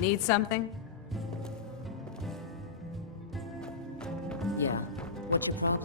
Need something? Yeah. What's your problem?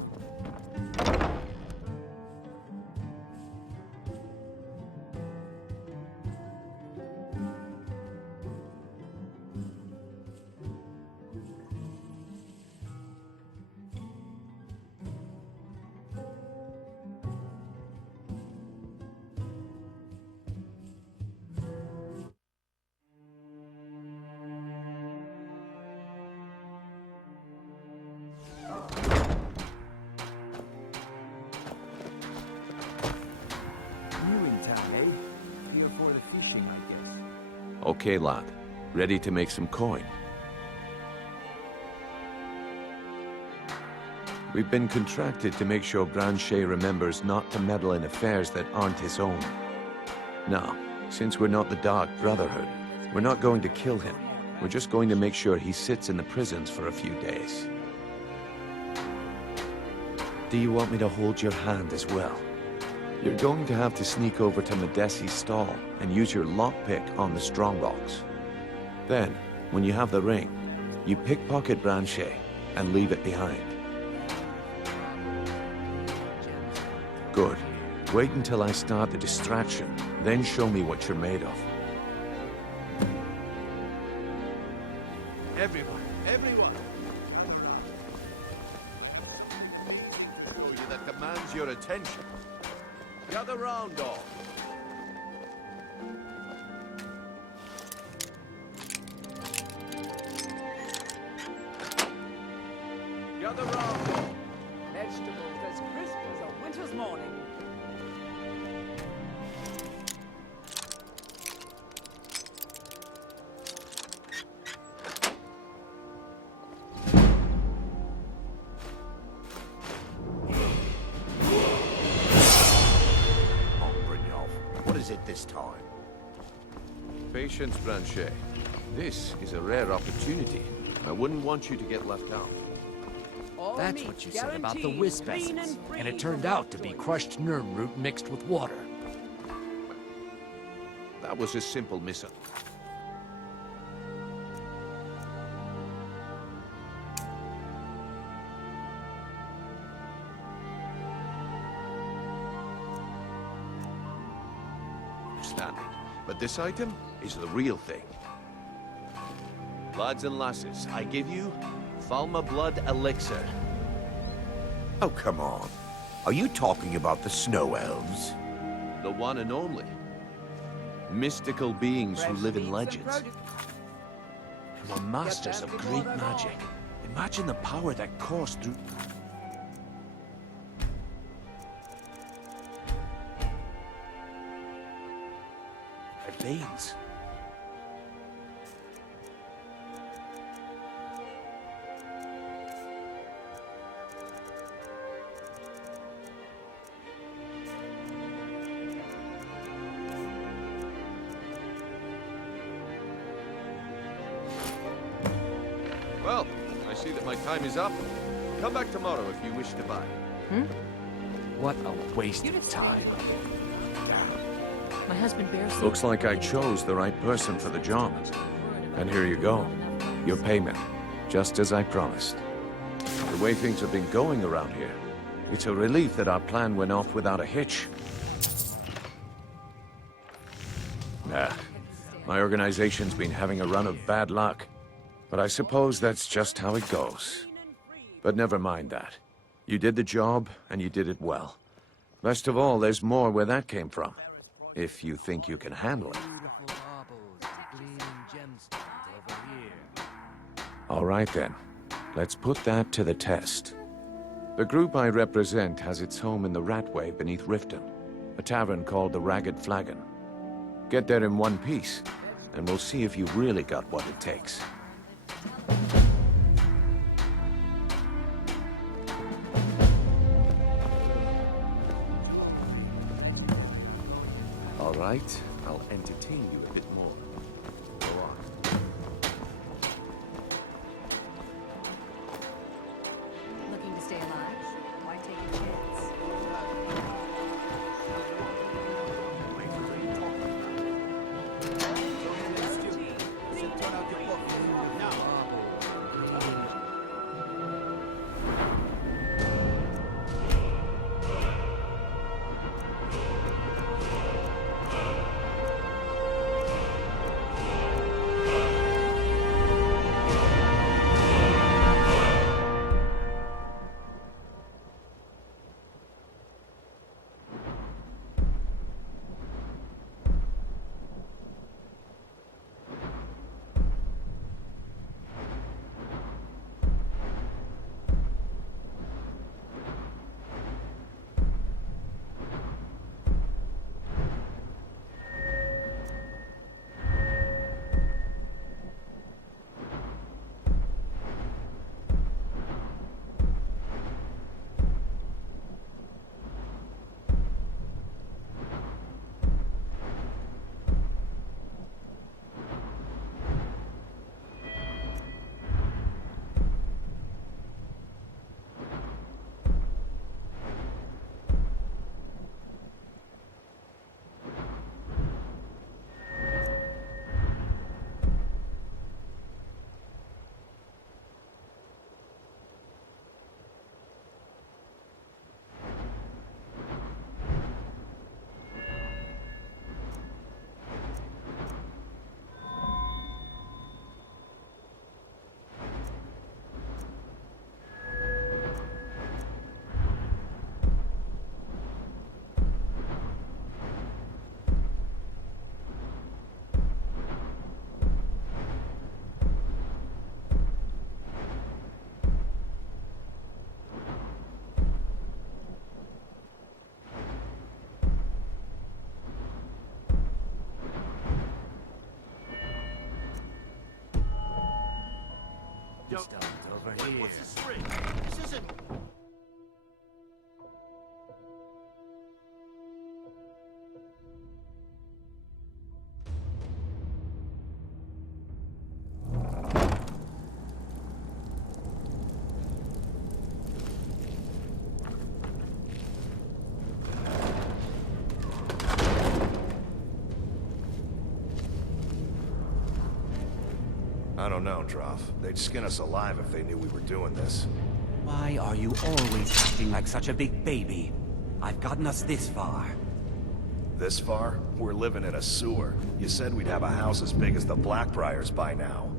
Okay, lad. Ready to make some coin? We've been contracted to make sure Branchet remembers not to meddle in affairs that aren't his own. Now, since we're not the Dark Brotherhood, we're not going to kill him. We're just going to make sure he sits in the prisons for a few days. Do you want me to hold your hand as well? You're going to have to sneak over to Medesi's stall and use your lockpick on the strongbox. Then, when you have the ring, you pickpocket Branchet and leave it behind. Good. Wait until I start the distraction, then show me what you're made of. Everyone! Oh, you that commands your attention. Gather round, all. Gather round, all. Vegetables as crisp as a winter's morning. What is it this time? Patience, Branchet. This is a rare opportunity. I wouldn't want you to get left out. All That's meat what you said about the guaranteed wisp clean essence, free and it from turned out to be soil. crushed nerm root mixed with water. That was a simple miss-up. Standing. But this item is the real thing. Lads and lasses, I give you Falma Blood Elixir. Oh, come on. Are you talking about the snow elves? The one and only. Mystical beings who live in legends. And we're masters of great magic. Imagine the power that coursed through... our veins. Well, I see that my time is up. Come back tomorrow if you wish to buy. What a waste of time. My husband bears. Looks like I chose the right person for the job. And here you go. Your payment. Just as I promised. The way things have been going around here, it's a relief that our plan went off without a hitch. Nah. My organization's been having a run of bad luck. But I suppose that's just how it goes. But never mind that. You did the job, and you did it well. Best of all, there's more where that came from. If you think you can handle it. Beautiful marbles, gleaming gemstones over here. All right then. Let's put that to the test. The group I represent has its home in the Ratway beneath Riften, a tavern called the Ragged Flagon. Get there in one piece, and we'll see if you've really got what it takes. All right, I'll entertain you a bit more. Go on. Looking to stay alive? Why take a chance? What's this ring? This isn't... I don't know, Droff. They'd skin us alive if they knew we were doing this. Why are you always acting like such a big baby? I've gotten us this far. This far? We're living in a sewer. You said we'd have a house as big as the Blackbriars by now.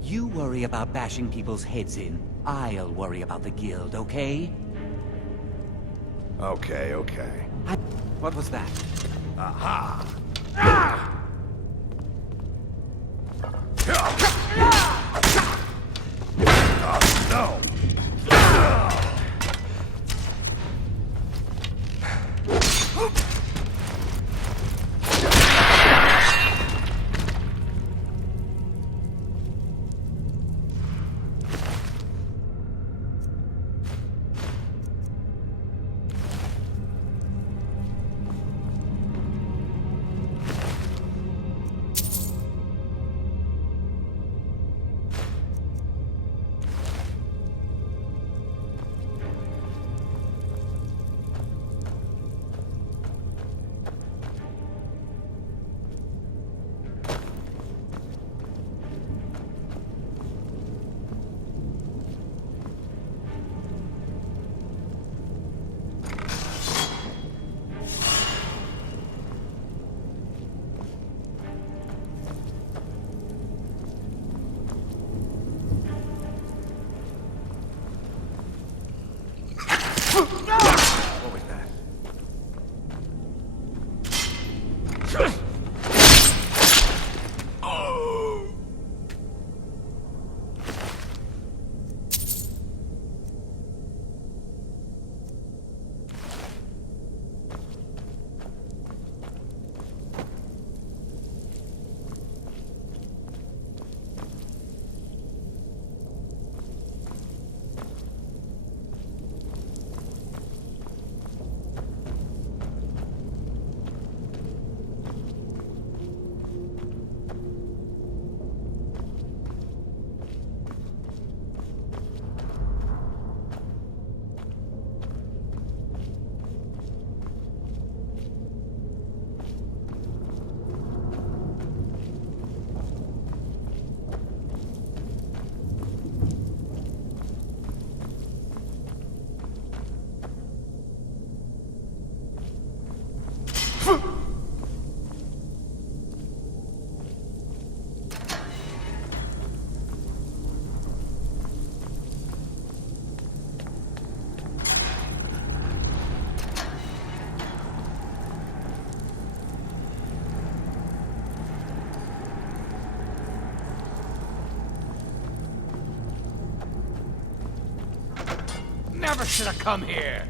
You worry about bashing people's heads in. I'll worry about the guild, okay? Okay. What was that? Aha! Ah! Oh, no! Never should have come here!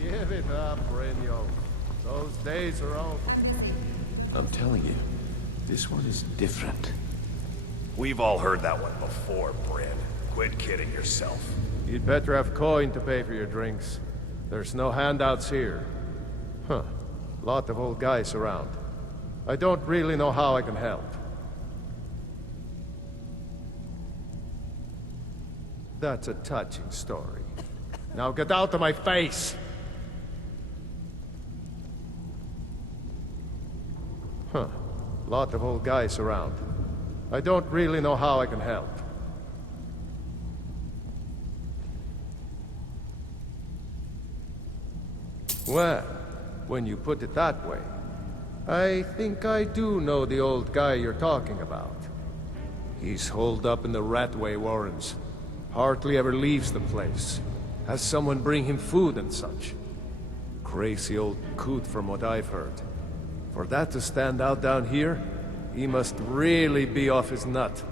Give it up, Renio. Those days are over. I'm telling you, this one is different. We've all heard that one before, Bryn. Quit kidding yourself. You'd better have coin to pay for your drinks. There's no handouts here. Huh. Lot of old guys around. I don't really know how I can help. That's a touching story. Now get out of my face! Huh. Lot of old guys around. I don't really know how I can help. Well, when you put it that way, I think I do know the old guy you're talking about. He's holed up in the Ratway Warrens. Hardly ever leaves the place. Has someone bring him food and such. Crazy old coot from what I've heard. For that to stand out down here, he must really be off his nut.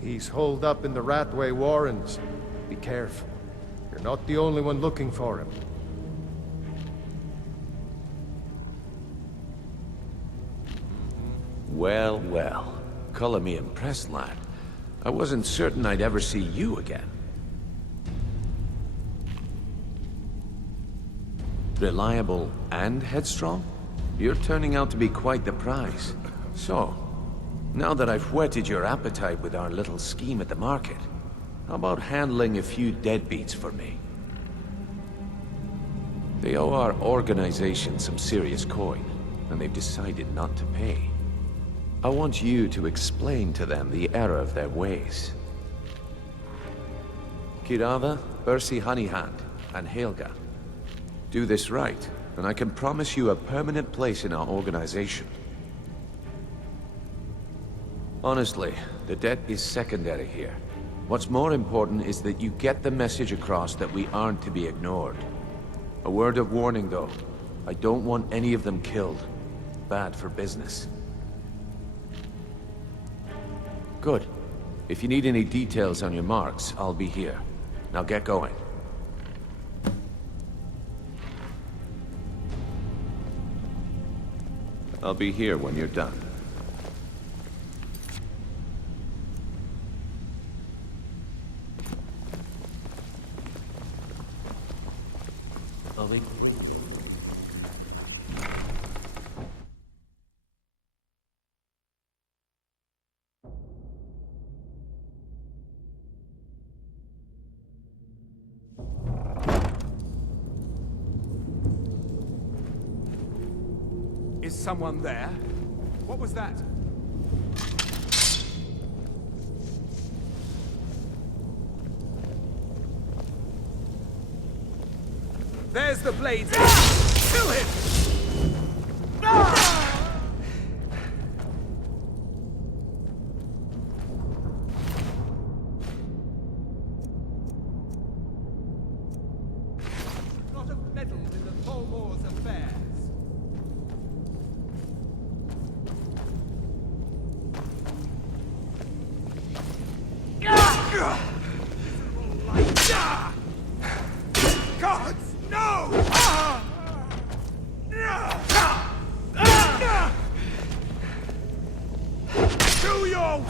He's holed up in the Ratway Warrens. Be careful. You're not the only one looking for him. Well, well. Color me impressed, lad. I wasn't certain I'd ever see you again. Reliable and headstrong? You're turning out to be quite the prize. So, now that I've whetted your appetite with our little scheme at the market, how about handling a few deadbeats for me? They owe our organization some serious coin, and they've decided not to pay. I want you to explain to them the error of their ways. Kirava, Ursi Honeyhand, and Helga. Do this right, and I can promise you a permanent place in our organization. Honestly, the debt is secondary here. What's more important is that you get the message across that we aren't to be ignored. A word of warning, though. I don't want any of them killed. Bad for business. Good. If you need any details on your marks, I'll be here. Now get going. I'll be here when you're done. Bobby? Is someone there? What was that? There's the blades! Kill him! Not have meddled in the Tolmore's affairs. Gods, no! Do your work!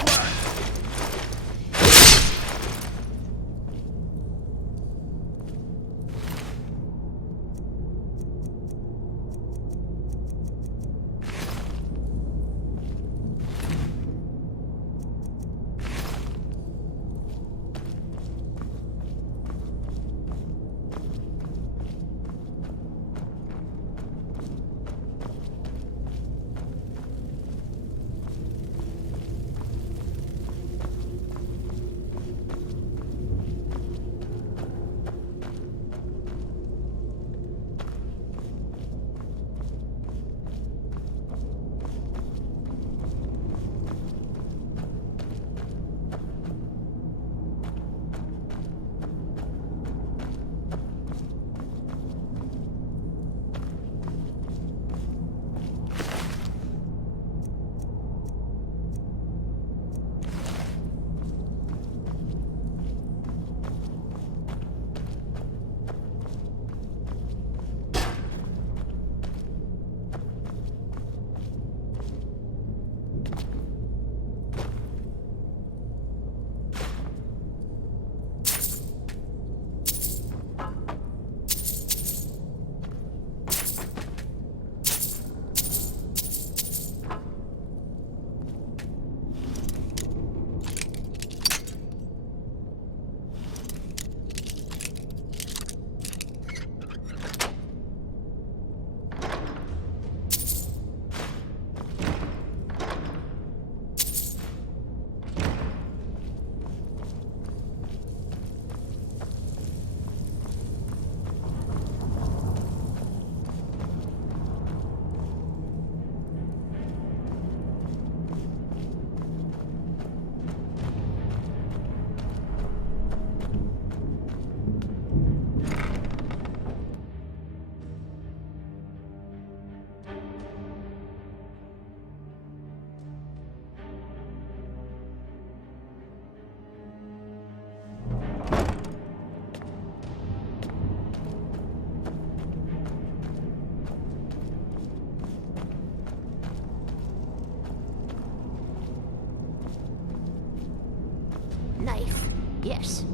Knife. Yes.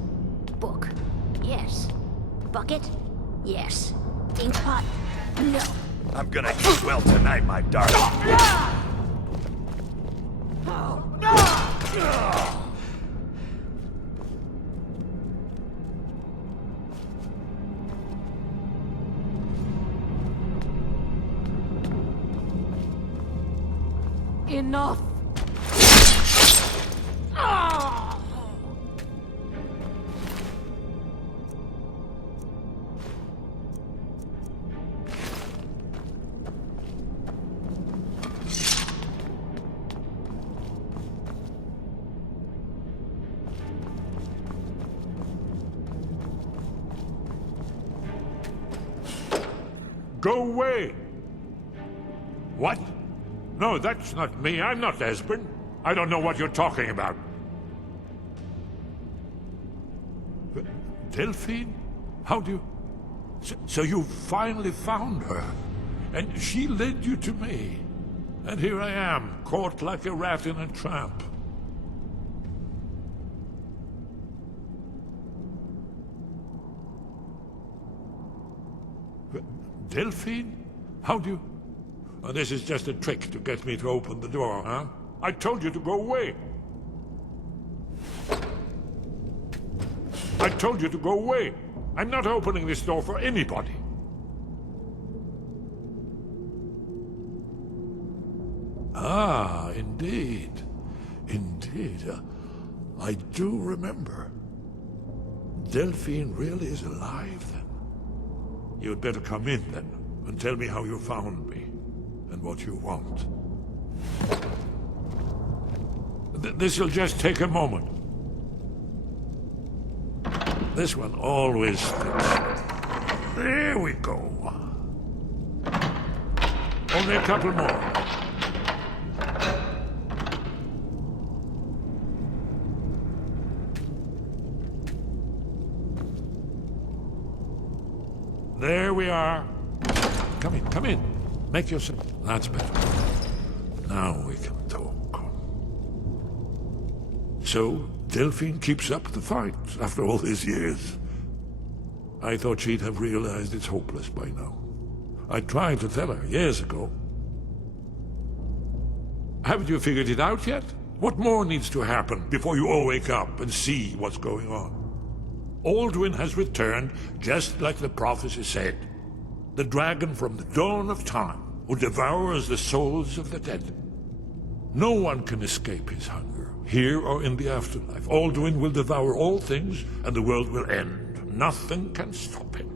Book. Yes. Bucket. Yes. Inkpot. No. I'm gonna eat well tonight, my darling. Enough! Go away! What? No, that's not me. I'm not Esbern. I don't know what you're talking about. Delphine? How do you... So you finally found her, and she led you to me. And here I am, caught like a rat in a trap. Delphine? How do you... Oh, this is just a trick to get me to open the door, huh? I told you to go away. I told you to go away. I'm not opening this door for anybody. Ah, indeed. Indeed. I do remember. Delphine really is alive, then. You'd better come in, then, and tell me how you found me, and what you want. This'll just take a moment. This one always sticks. There we go. Only a couple more. There we are. Come in, come in. Make yourself... That's better. Now we can talk. So, Delphine keeps up the fight after all these years. I thought she'd have realized it's hopeless by now. I tried to tell her years ago. Haven't you figured it out yet? What more needs to happen before you all wake up and see what's going on? Alduin has returned, just like the prophecy said. The dragon from the dawn of time, who devours the souls of the dead. No one can escape his hunger, here or in the afterlife. Alduin will devour all things, and the world will end. Nothing can stop him.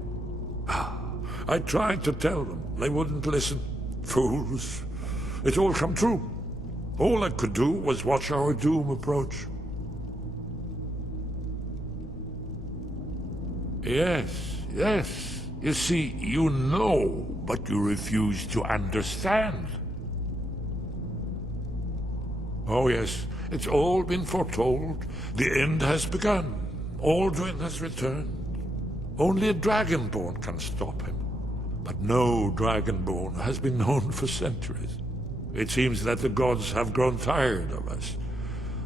I tried to tell them. They wouldn't listen. Fools. It's all come true. All I could do was watch our doom approach. Yes, yes. You see, you know, but you refuse to understand. Oh yes, it's all been foretold. The end has begun. Alduin has returned. Only a Dragonborn can stop him. But no Dragonborn has been known for centuries. It seems that the gods have grown tired of us.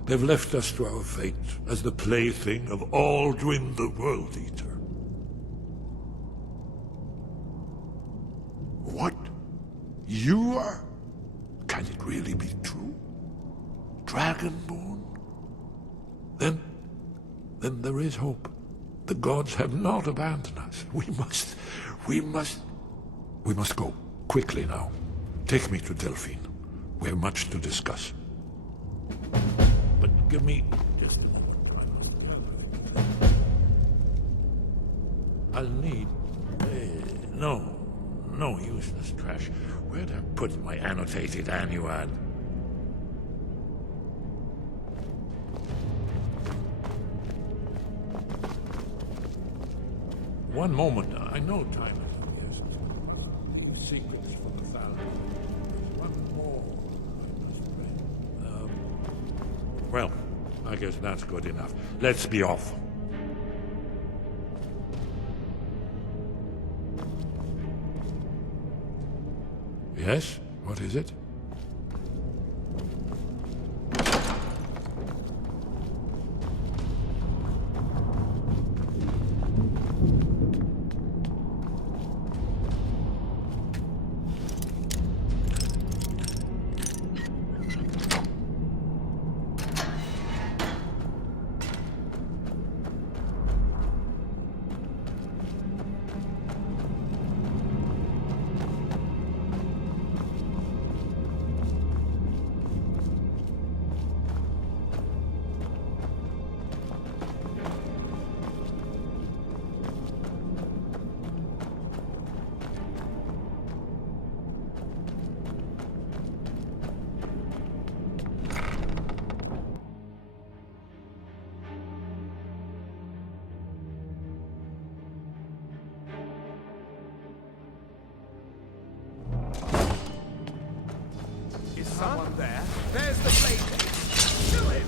They've left us to our fate as the plaything of Alduin the World Eater. What? You are? Can it really be true? Dragonborn? Then there is hope. The gods have not abandoned us. We must go. Quickly now. Take me to Delphine. We have much to discuss. But give me just a moment. I'll need... No useless trash. Where'd I put my annotated annuad? One moment. I know time is of the essence. Secrets from the thousands. One more I must read. Well, I guess that's good enough. Let's be off. Yes? What is it? there. There's the blade. Kill him!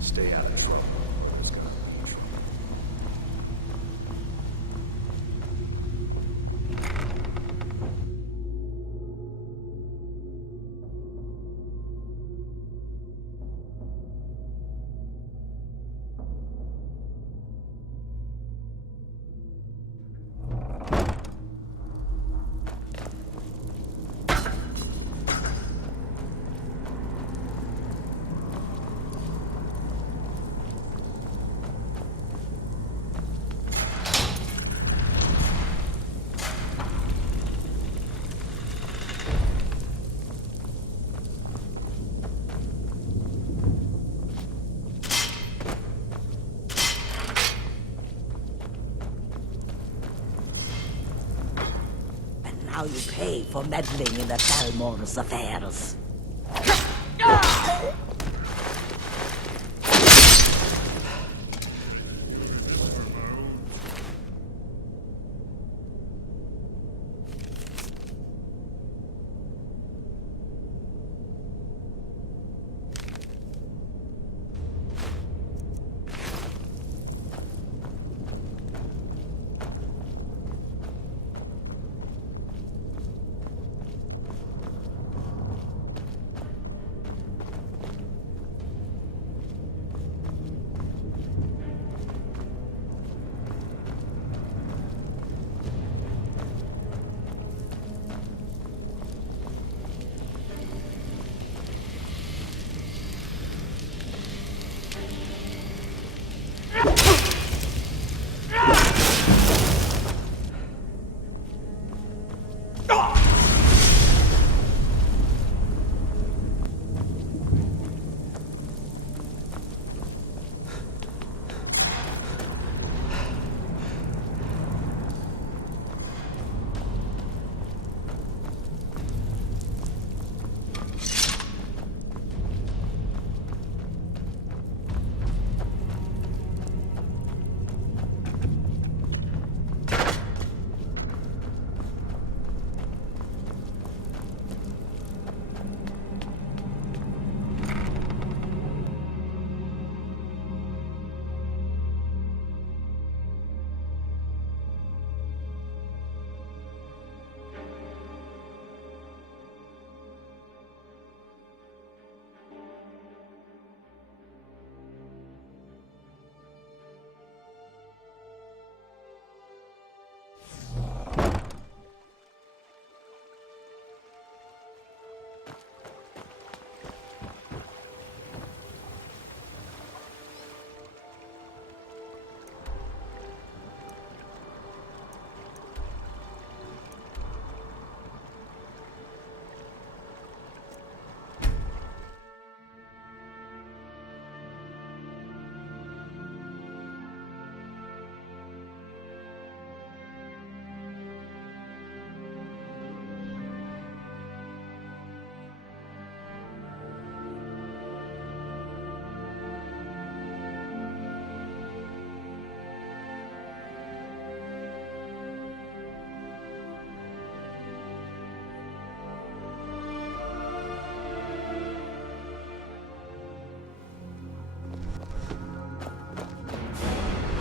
Stay out of trouble. It's gonna be trouble. Now you pay for meddling in the Balmor's affairs.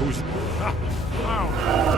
who's... Ow.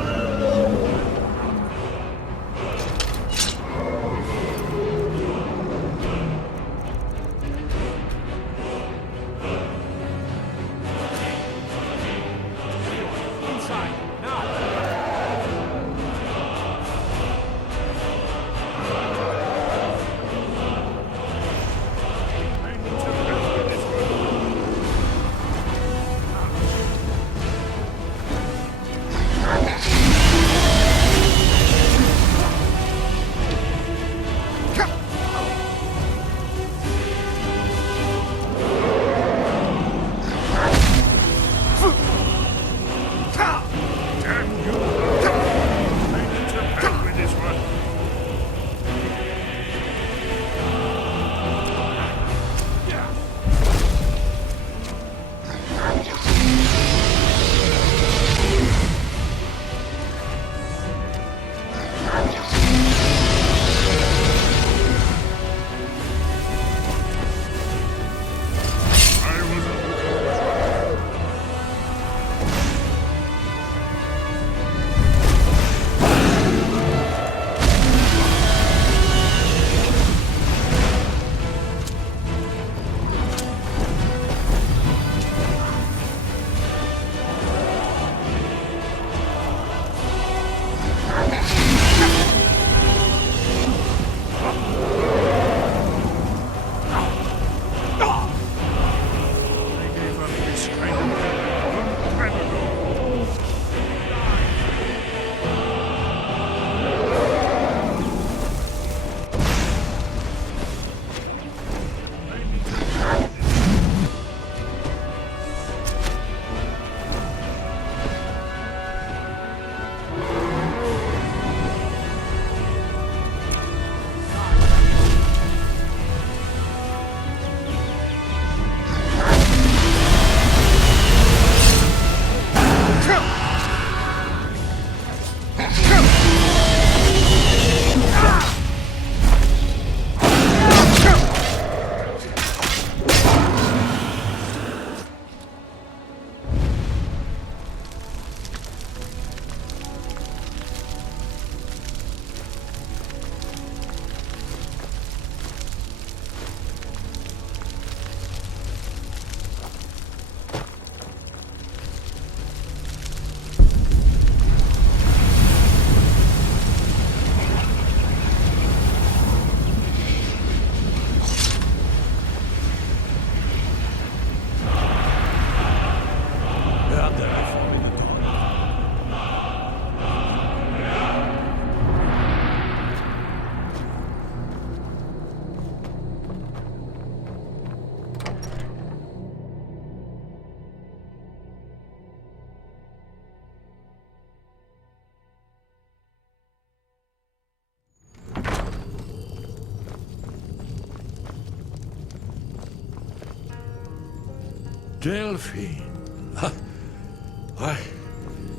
Delphine.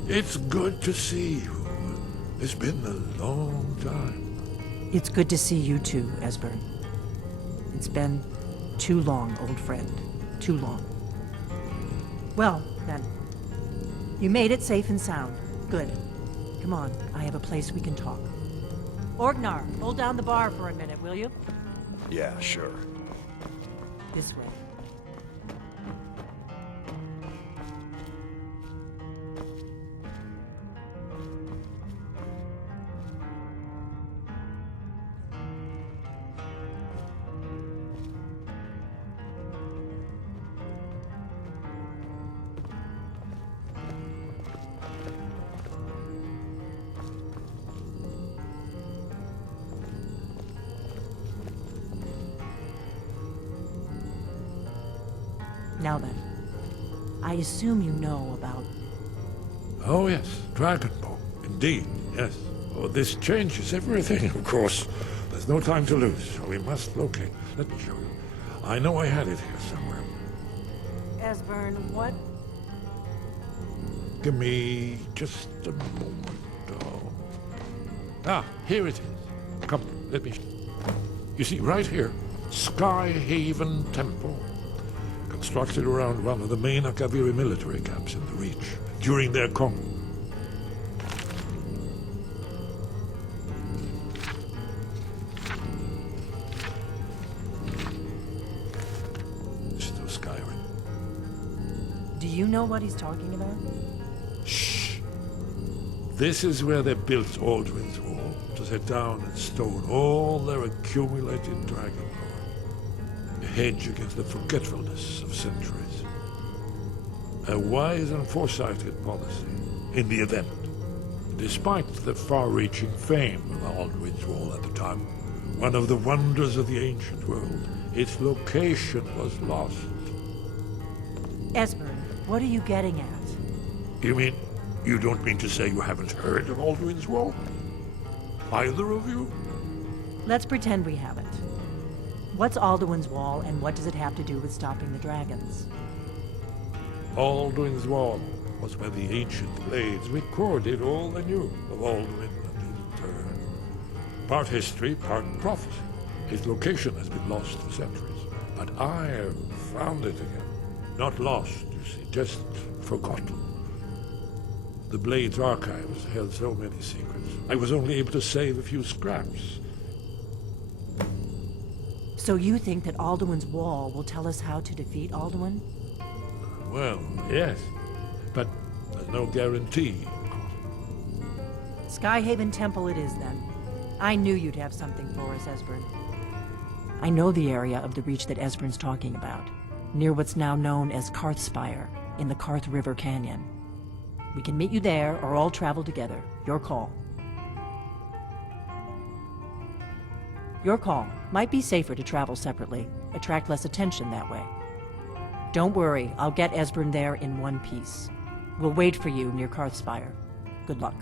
It's good to see you. It's been a long time. It's good to see you too, Esbern. It's been too long, old friend. Too long. Well, then. You made it safe and sound. Good. Come on, I have a place we can talk. Orgnar, hold down the bar for a minute, will you? Yeah, sure. This way. Now then, I assume you know about... Oh yes, Dragonbow. Indeed, yes. Oh, this changes everything, of course. There's no time to lose, so we must locate. Let me show you. I know I had it here somewhere. Esbern, what? Give me just a moment. Oh. Ah, here it is. Come, let me... You see, right here, Skyhaven Temple. Constructed around one of the main Akaviri military camps in the Reach. during their con. Mr. Skyrim. Do you know what he's talking about? Shh. This is where they built Alduin's Wall, to set down in stone all their accumulated dragon lore. A hedge against the forgetfulness of centuries. A wise and foresighted policy in the event. Despite the far-reaching fame of Alduin's Wall at the time, one of the wonders of the ancient world, its location was lost. Esbern, what are you getting at? You mean, you don't mean to say you haven't heard of Alduin's Wall? Either of you? Let's pretend we haven't. What's Alduin's Wall, and what does it have to do with stopping the dragons? Alduin's Wall was where the ancient blades recorded all they knew of Alduin and his return. Part history, part prophecy. His location has been lost for centuries, but I have found it again. Not lost, you see, just forgotten. The Blade's archives held so many secrets. I was only able to save a few scraps. So you think that Alduin's Wall will tell us how to defeat Alduin? Well, yes, but there's no guarantee. Skyhaven Temple it is, then. I knew you'd have something for us, Esbern. I know the area of the Reach that Esbern's talking about, near what's now known as Karthspire, in the Karth River Canyon. We can meet you there, or all travel together. Your call. Your call. Might be safer to travel separately. Attract less attention that way. Don't worry, I'll get Esbern there in one piece. We'll wait for you near Karthspire. Good luck.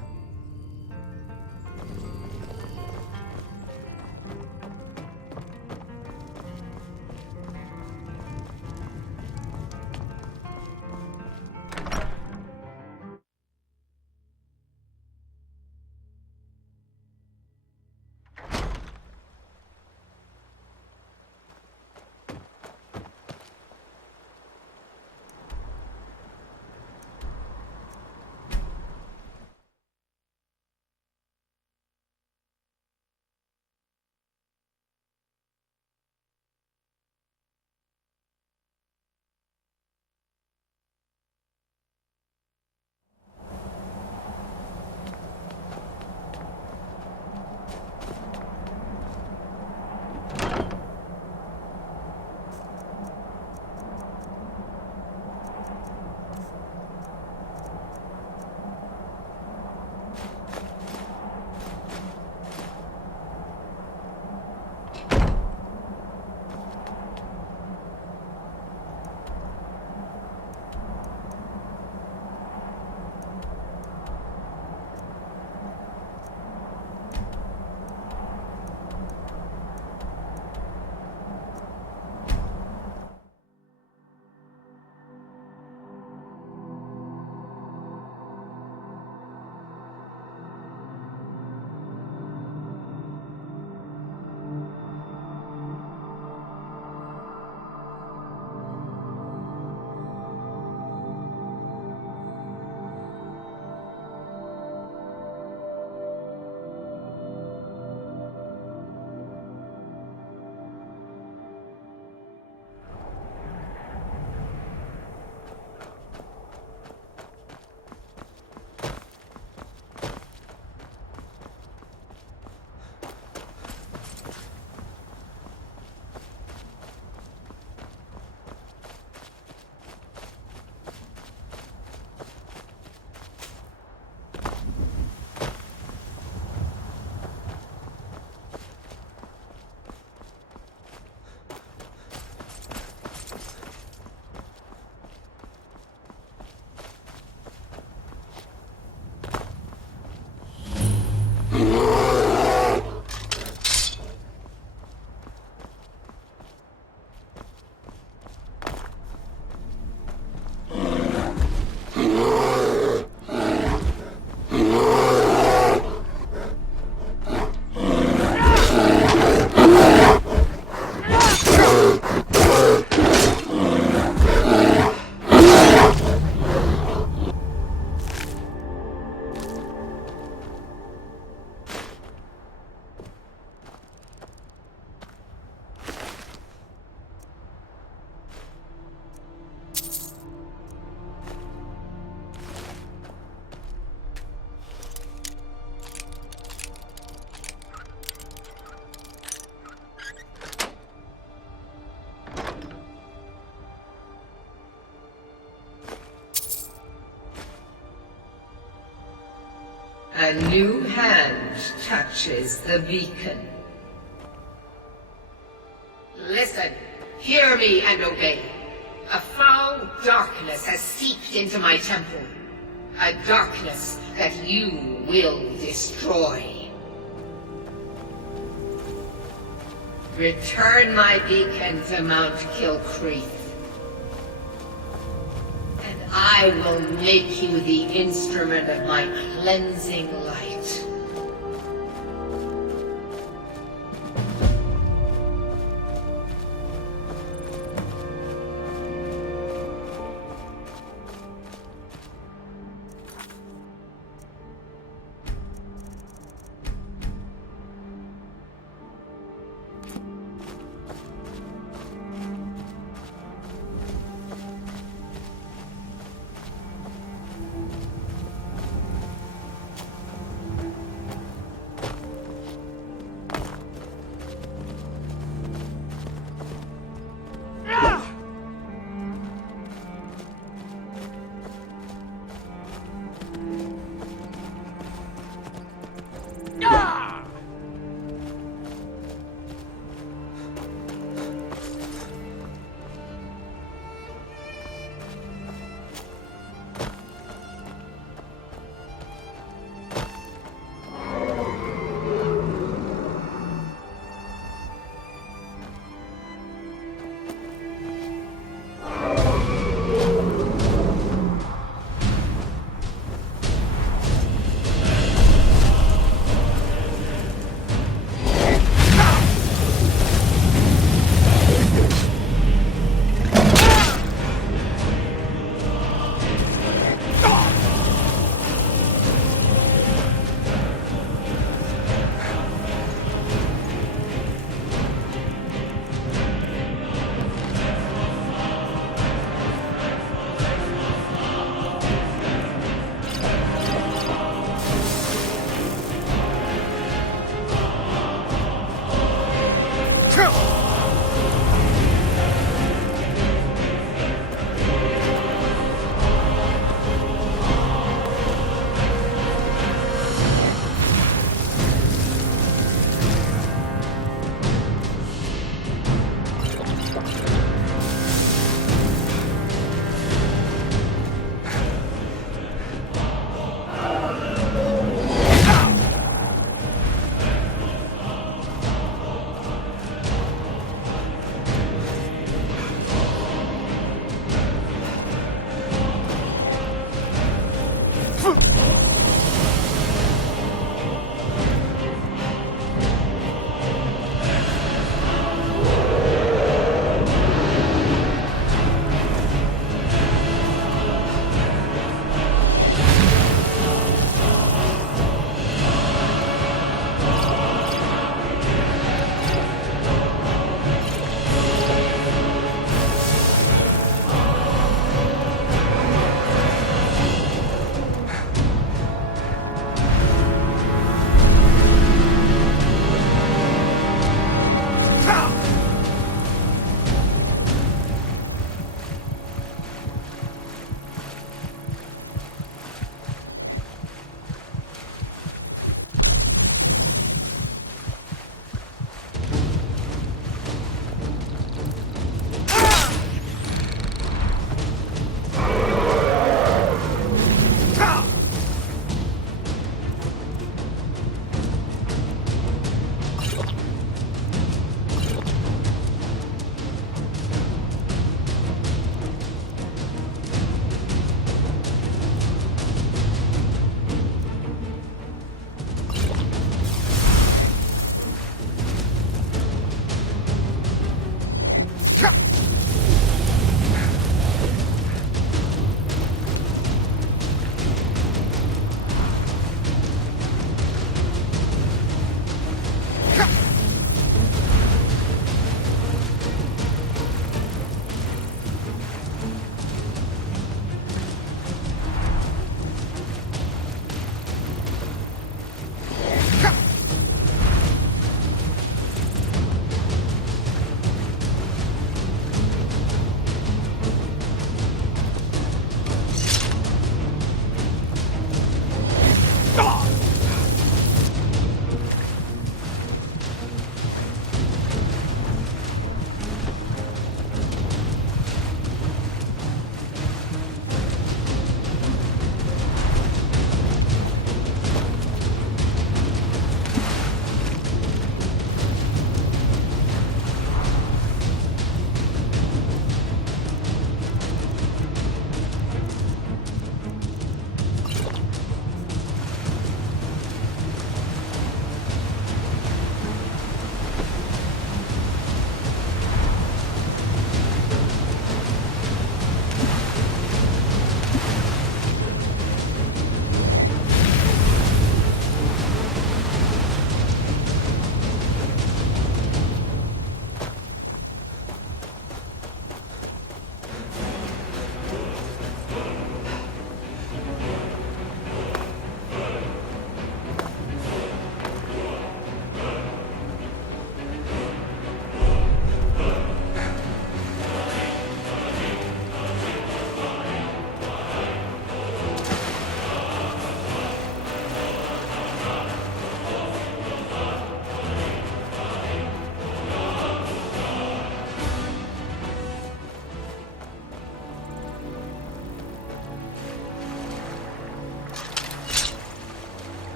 A new hand touches the beacon. Listen, hear me and obey. A foul darkness has seeped into my temple. A darkness that you will destroy. Return my beacon to Mount Kilcreath. And I will make you the instrument of my cleansing light.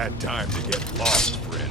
bad time to get lost, friend.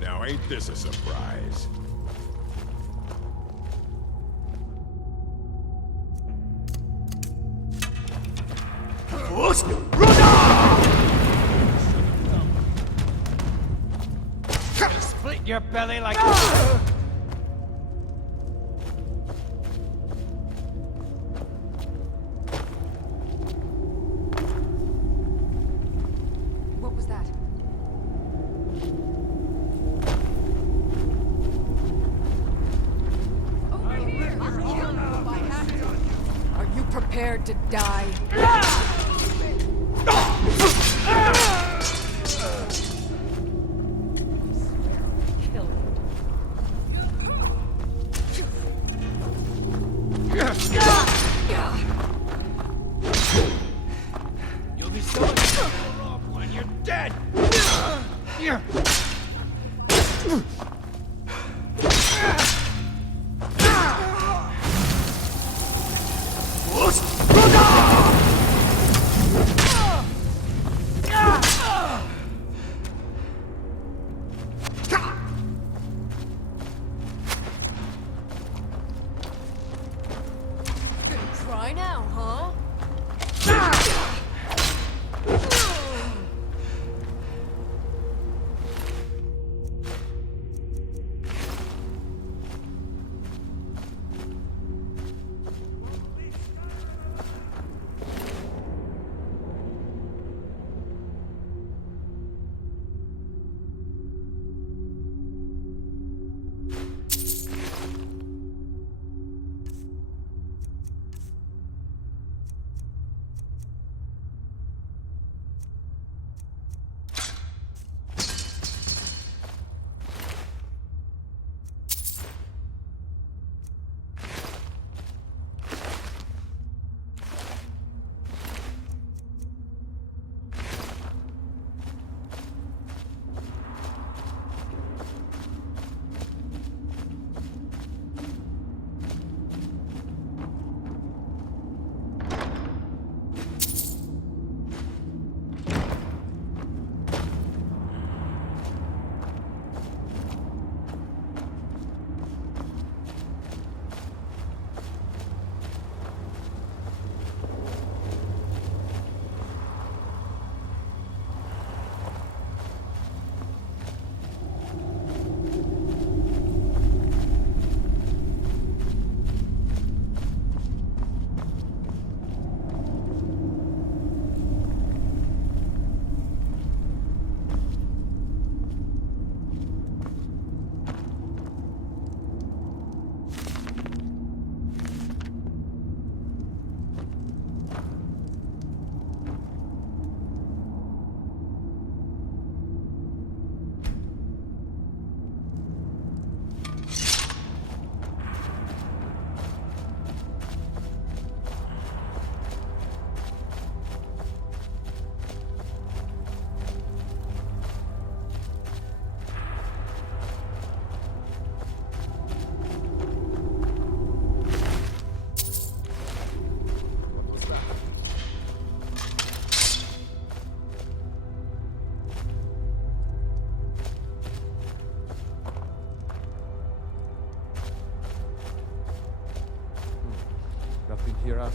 Now ain't this a surprise? Split your belly like... What was that? Over here! Kill you if I have to. Are you prepared to die? Kill You'll be so much better off when you're dead! Gonna try now, huh?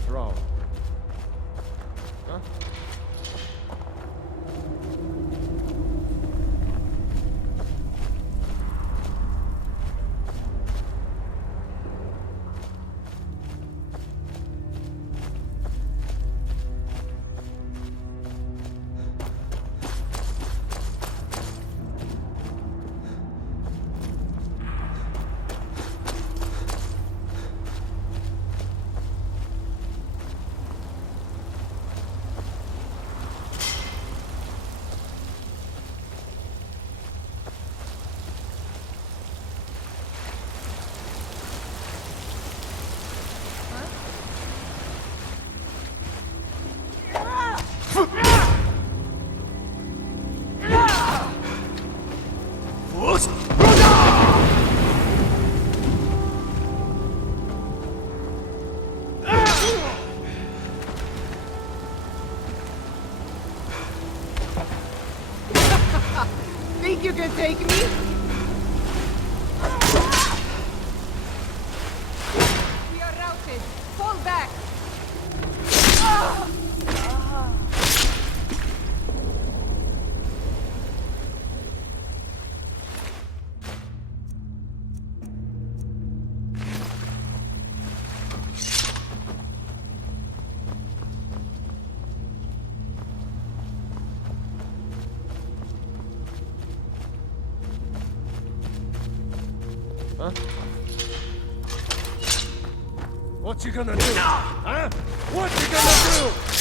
throne. Huh? Think you can take me? We are routed. Fall back. Huh? What you gonna do? Huh? What you gonna do?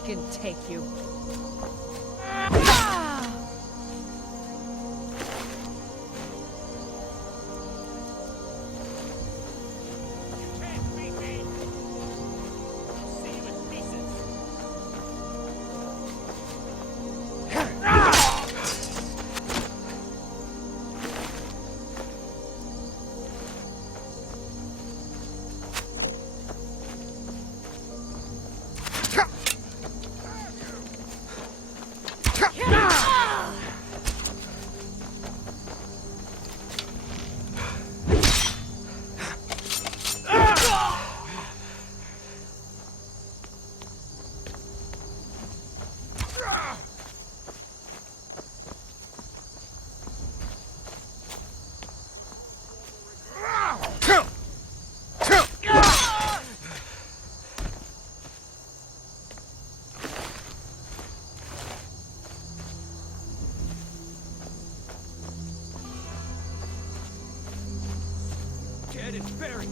I can take you. Dead and buried.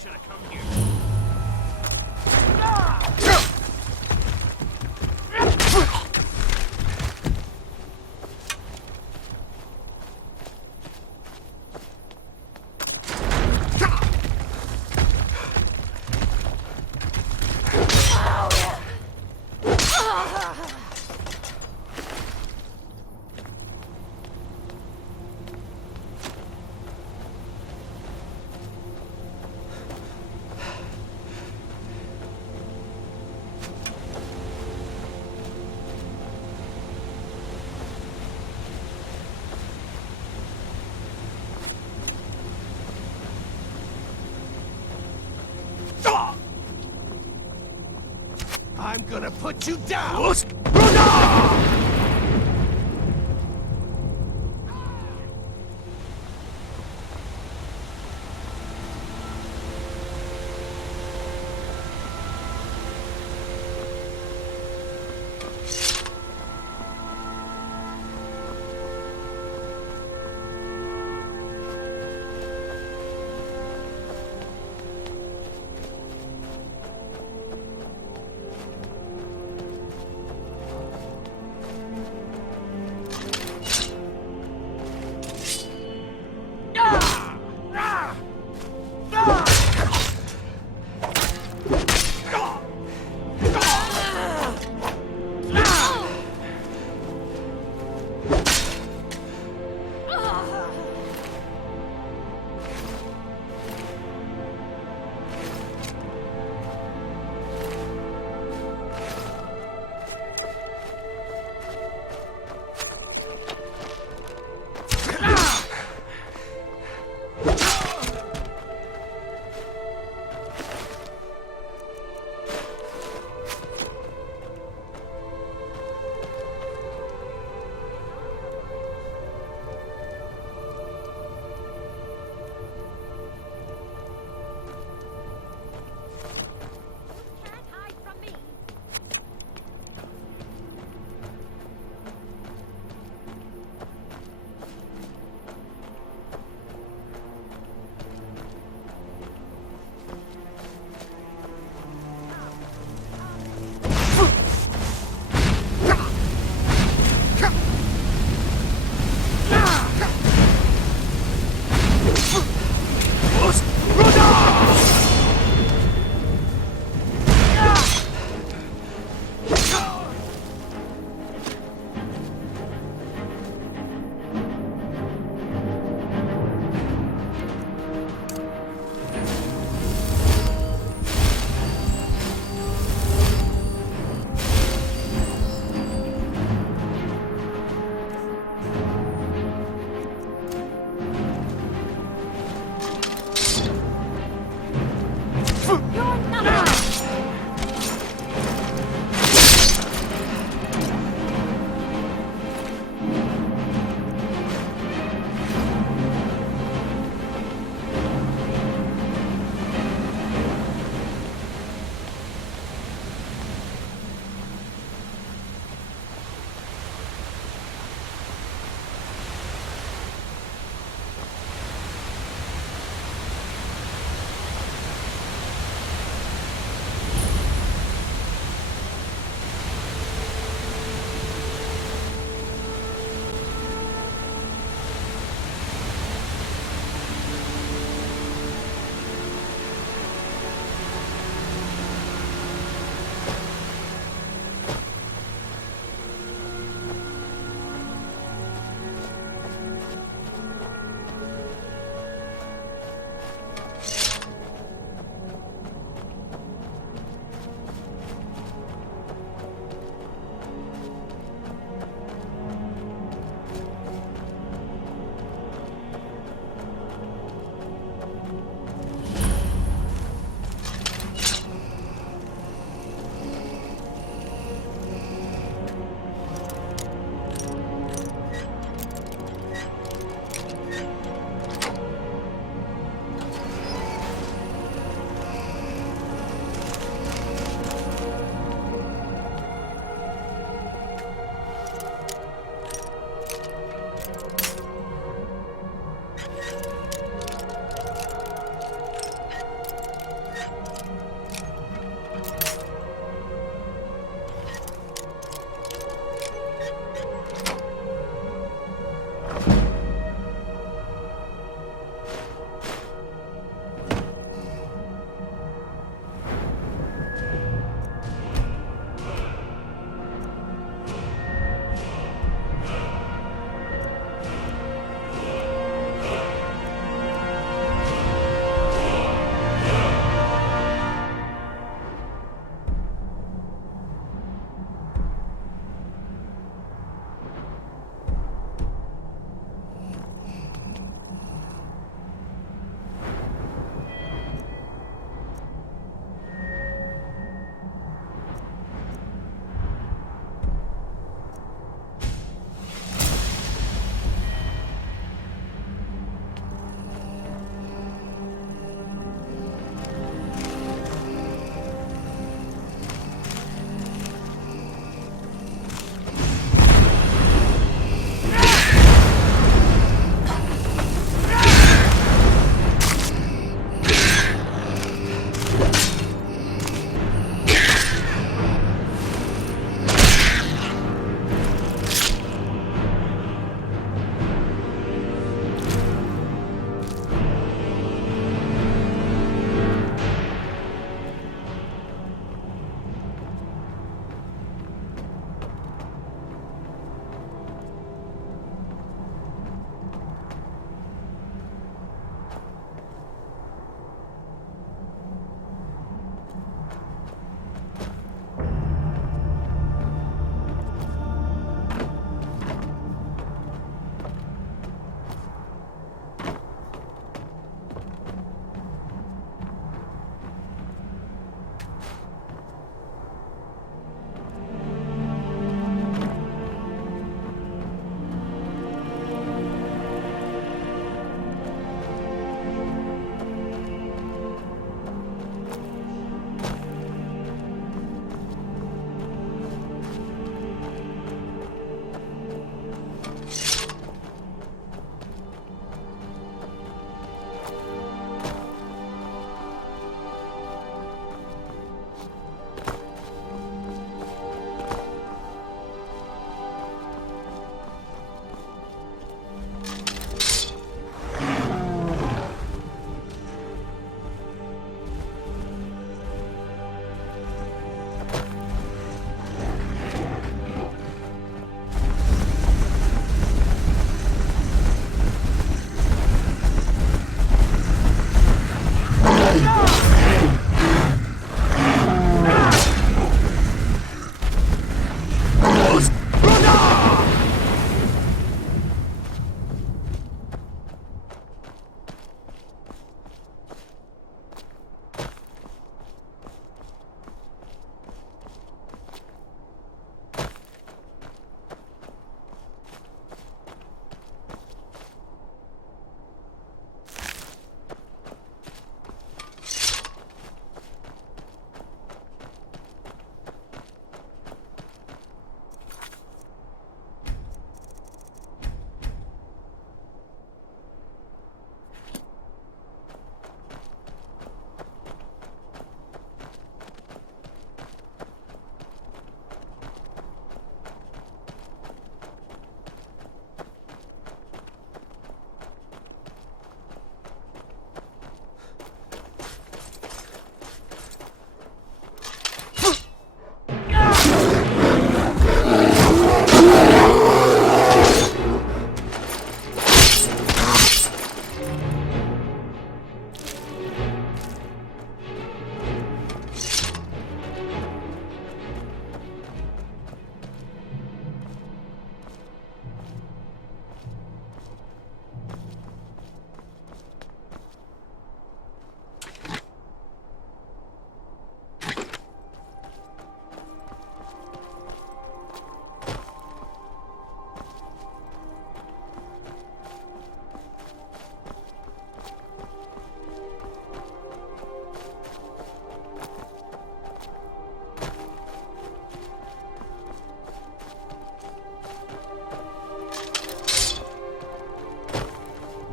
should have come here. I'm gonna put you down!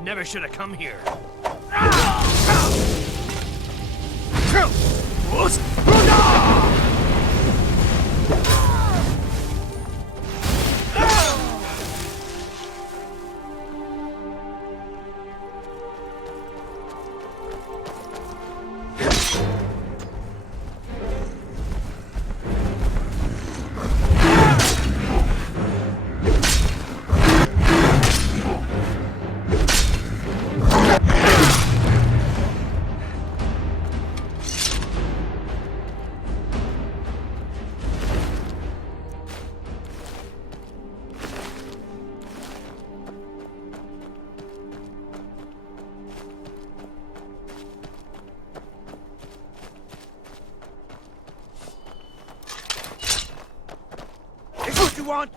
Never should have come here. Is what you want?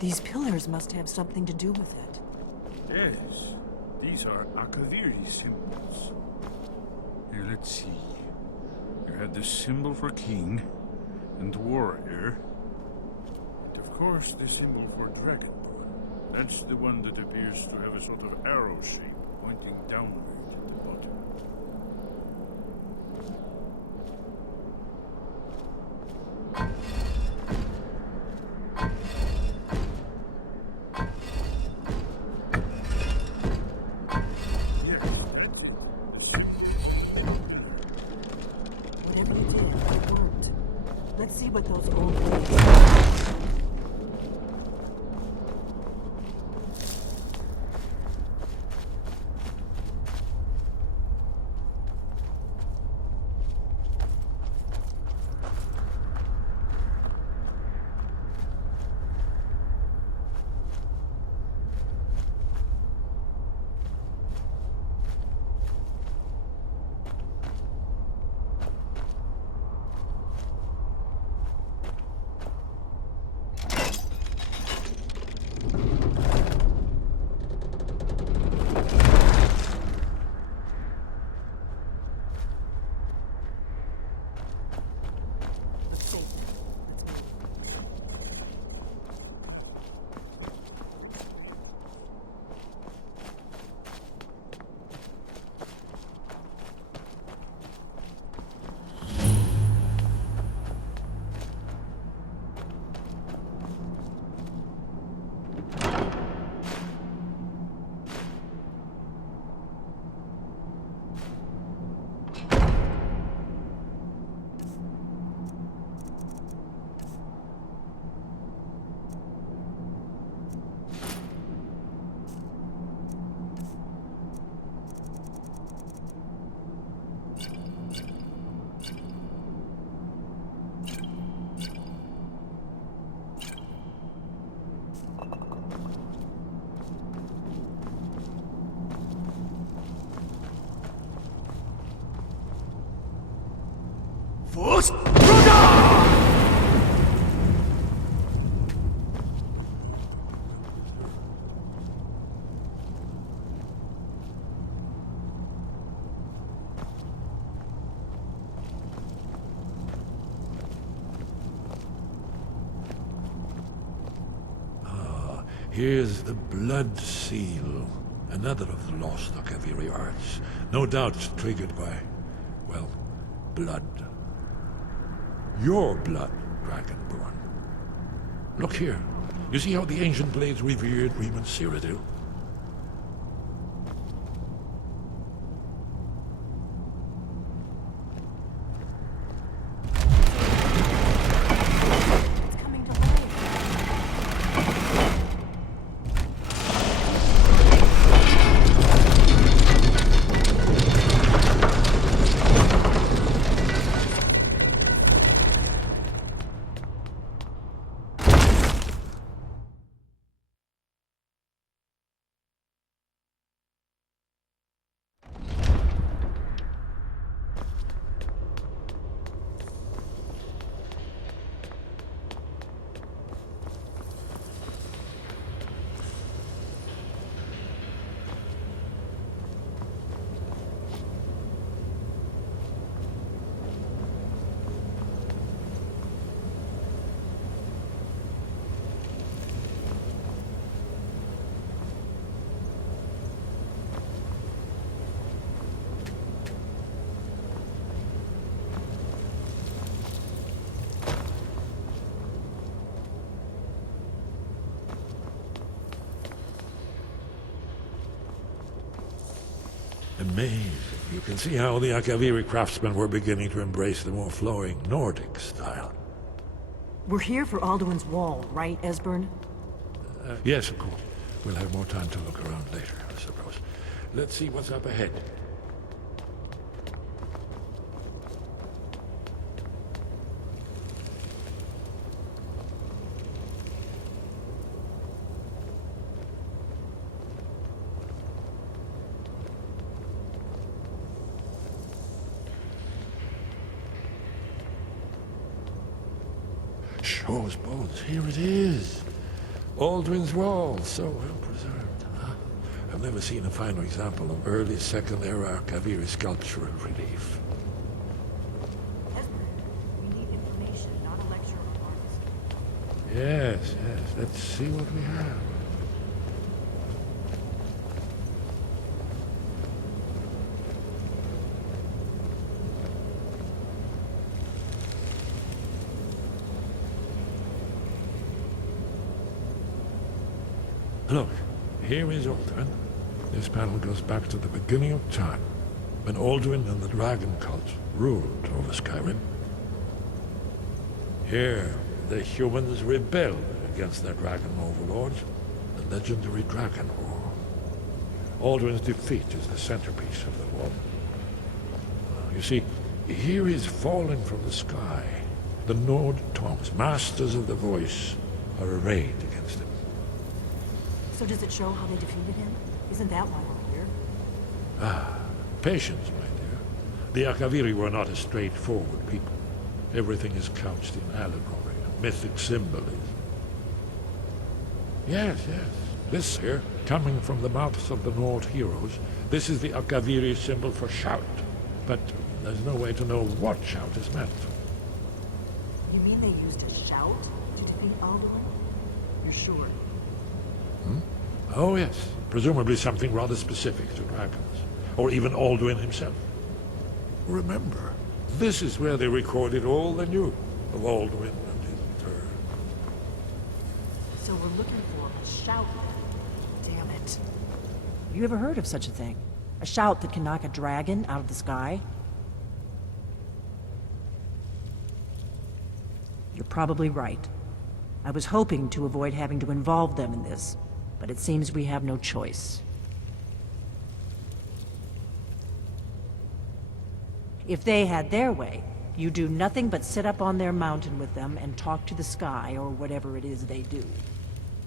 These pillars must have something to do with it. Yes, these are Akaviri symbols. Here, let's see. You had the symbol for king and warrior. And of course, the symbol for dragonborn. That's the one that appears to have a sort of arrow shape pointing downward at the bottom. Whatever you did, it worked. Let's see what those old ways. Here's the Blood Seal, another of the lost Akaviri arts. No doubt triggered by, well, blood. Your blood, Dragonborn. Look here. You see how the ancient blades revered Reman Cyrodiil? Amazing. You can see how the Akaviri craftsmen were beginning to embrace the more flowing Nordic style. We're here for Alduin's Wall, right, Esbern? Yes, of course. We'll have more time to look around later, I suppose. Let's see what's up ahead. Shaw's bones, here it is. Aldrin's Wall, so well preserved. Huh? I've never seen a finer example of early Second Era Kaviri sculptural relief. We need information, not a lecture on art. Yes, yes. Let's see what we have. Look, here is Aldrin. This panel goes back to the beginning of time, when Aldrin and the Dragon Cult ruled over Skyrim. Here, the humans rebelled against their dragon overlords, the legendary Dragon War. Aldrin's defeat is the centerpiece of the war. You see, here is fallen from the sky. The Nord Tongs, masters of the voice, are arrayed against him. So does it show how they defeated him? Isn't that why we're here? Ah, patience, my dear. The Akaviri were not a straightforward people. Everything is couched in allegory and mythic symbolism. Yes, yes. This here, coming from the mouths of the Nord heroes, this is the Akaviri symbol for shout. But there's no way to know what shout is meant. You mean they used a shout to defeat Alduin? You're sure? Oh, yes. Presumably something rather specific to dragons. Or even Alduin himself. Remember, this is where they recorded all they knew of Alduin and his return. So we're looking for a shout. Damn it. You ever heard of such a thing? A shout that can knock a dragon out of the sky? You're probably right. I was hoping to avoid having to involve them in this, but it seems we have no choice. If they had their way, you do nothing but sit up on their mountain with them and talk to the sky or whatever it is they do.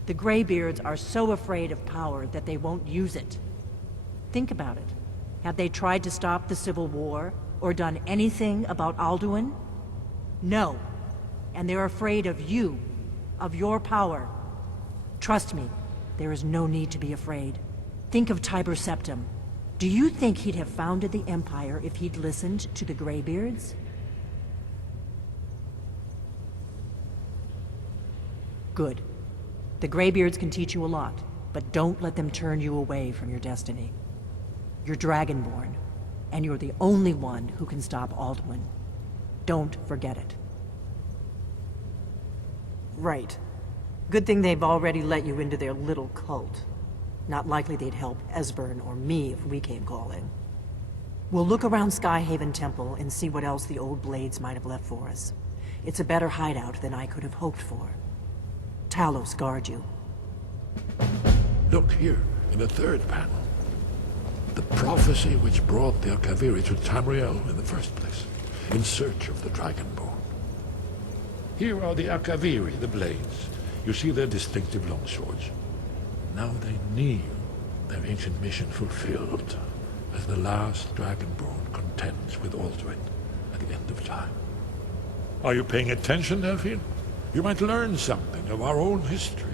The Greybeards are so afraid of power that they won't use it. Think about it. Have they tried to stop the Civil War or done anything about Alduin? No. And they're afraid of you, of your power. Trust me, there is no need to be afraid. Think of Tiber Septim. Do you think he'd have founded the Empire if he'd listened to the Greybeards? Good. The Greybeards can teach you a lot, but don't let them turn you away from your destiny. You're Dragonborn, and you're the only one who can stop Alduin. Don't forget it. Right. Good thing they've already let you into their little cult. Not likely they'd help Esbern or me if we came calling. We'll look around Skyhaven Temple and see what else the old Blades might have left for us. It's a better hideout than I could have hoped for. Talos guard you. Look here, in the third panel. The prophecy which brought the Akaviri to Tamriel in the first place, in search of the Dragonborn. Here are the Akaviri, the Blades. You see their distinctive longswords. Now they kneel, their ancient mission fulfilled, as the last Dragonborn contends with Alduin at the end of time. Are you paying attention, Delphine? You might learn something of our own history.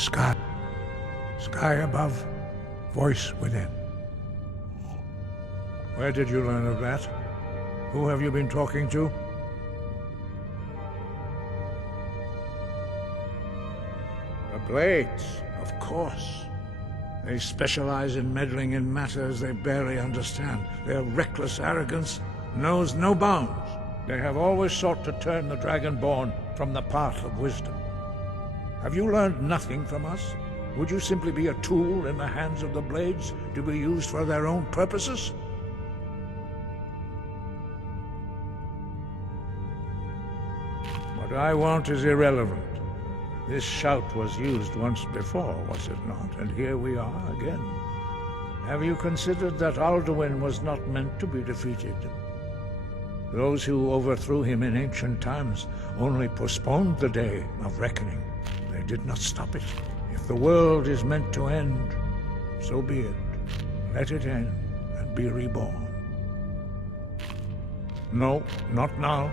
Sky. Sky above, voice within. Where did you learn of that? Who have you been talking to? The Blades, of course. They specialize in meddling in matters they barely understand. Their reckless arrogance knows no bounds. They have always sought to turn the Dragonborn from the path of wisdom. Have you learned nothing from us? Would you simply be a tool in the hands of the Blades to be used for their own purposes? What I want is irrelevant. This shout was used once before, was it not? And here we are again. Have you considered that Alduin was not meant to be defeated? Those who overthrew him in ancient times only postponed the day of reckoning. They did not stop it. If the world is meant to end, so be it. Let it end and be reborn. No, not now.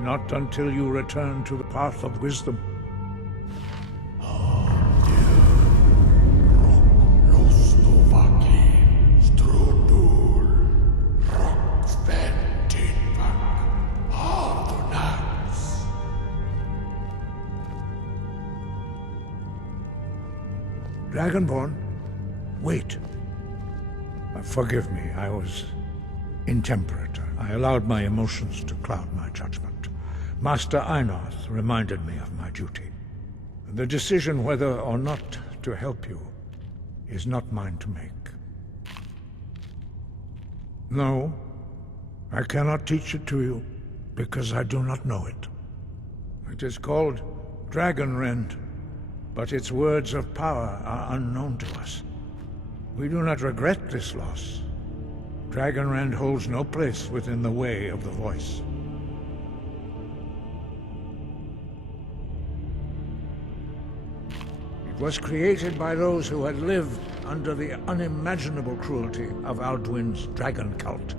Not until you return to the path of wisdom. Dragonborn, wait. Forgive me, I was intemperate. I allowed my emotions to cloud my judgment. Master Einarth reminded me of my duty. The decision whether or not to help you is not mine to make. No, I cannot teach it to you because I do not know it. It is called Dragonrend, but its words of power are unknown to us. We do not regret this loss. Dragonrend holds no place within the way of the voice. It was created by those who had lived under the unimaginable cruelty of Alduin's dragon cult.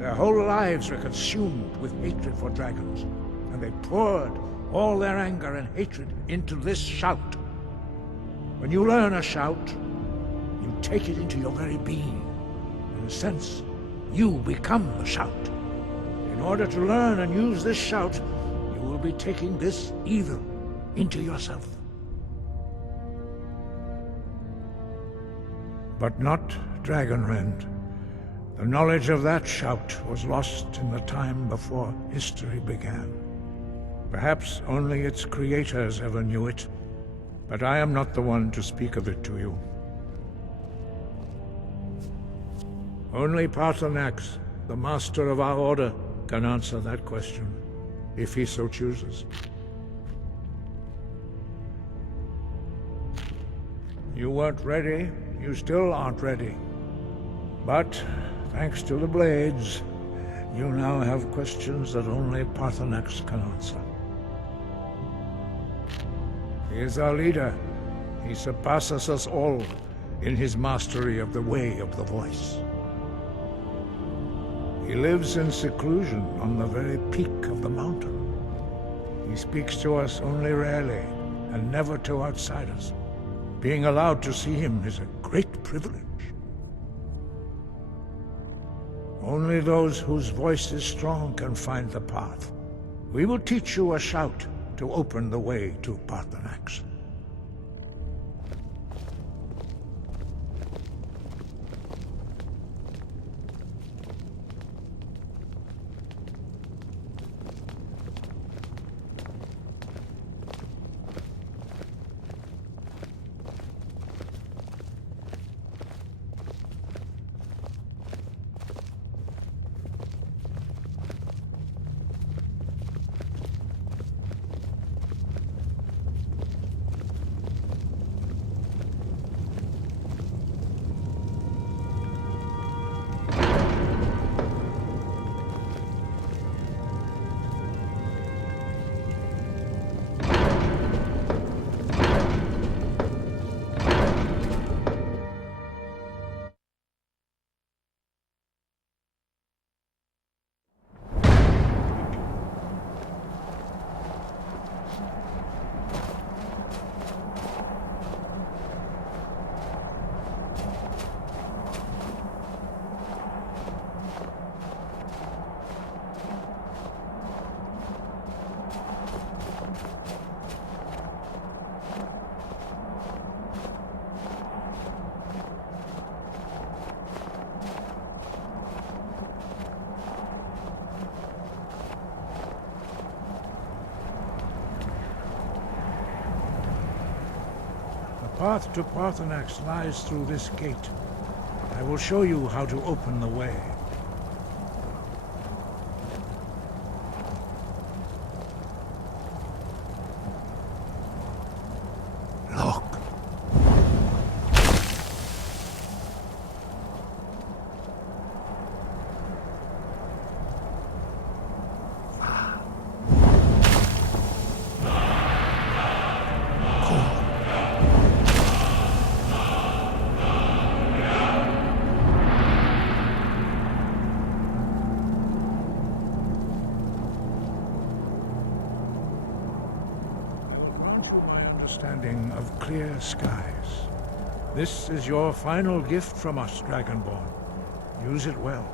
Their whole lives were consumed with hatred for dragons, and they poured all their anger and hatred into this shout. When you learn a shout, you take it into your very being. In a sense, you become the shout. In order to learn and use this shout, you will be taking this evil into yourself. But not Dragonrend. The knowledge of that shout was lost in the time before history began. Perhaps only its creators ever knew it, but I am not the one to speak of it to you. Only Paarthurnax, the master of our order, can answer that question, if he so chooses. You weren't ready, you still aren't ready. But, thanks to the Blades, you now have questions that only Paarthurnax can answer. He is our leader. He surpasses us all in his mastery of the way of the voice. He lives in seclusion on the very peak of the mountain. He speaks to us only rarely, and never to outsiders. Being allowed to see him is a great privilege. Only those whose voice is strong can find the path. We will teach you a shout to open the way to Paarthurnax. path to Parthenax lies through this gate. I will show you how to open the way. Look. Understanding of clear skies. This is your final gift from us, Dragonborn. Use it well.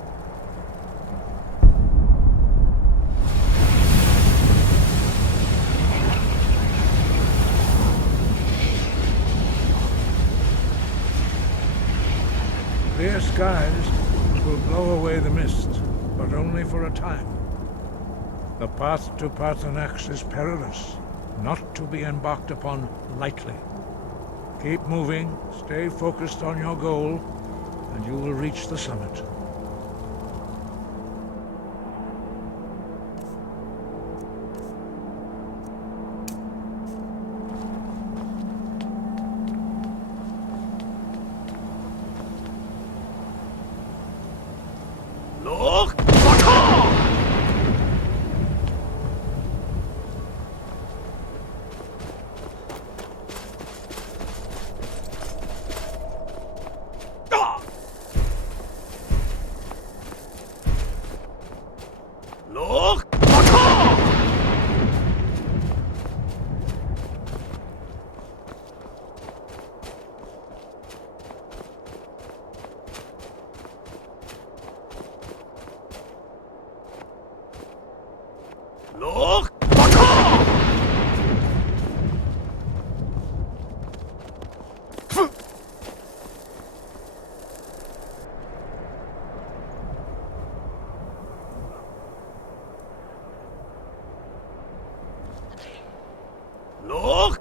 Clear skies will blow away the mist, but only for a time. The path to Parthenax is perilous, not to be embarked upon lightly. Keep moving, stay focused on your goal, and you will reach the summit. Look! Look! Look!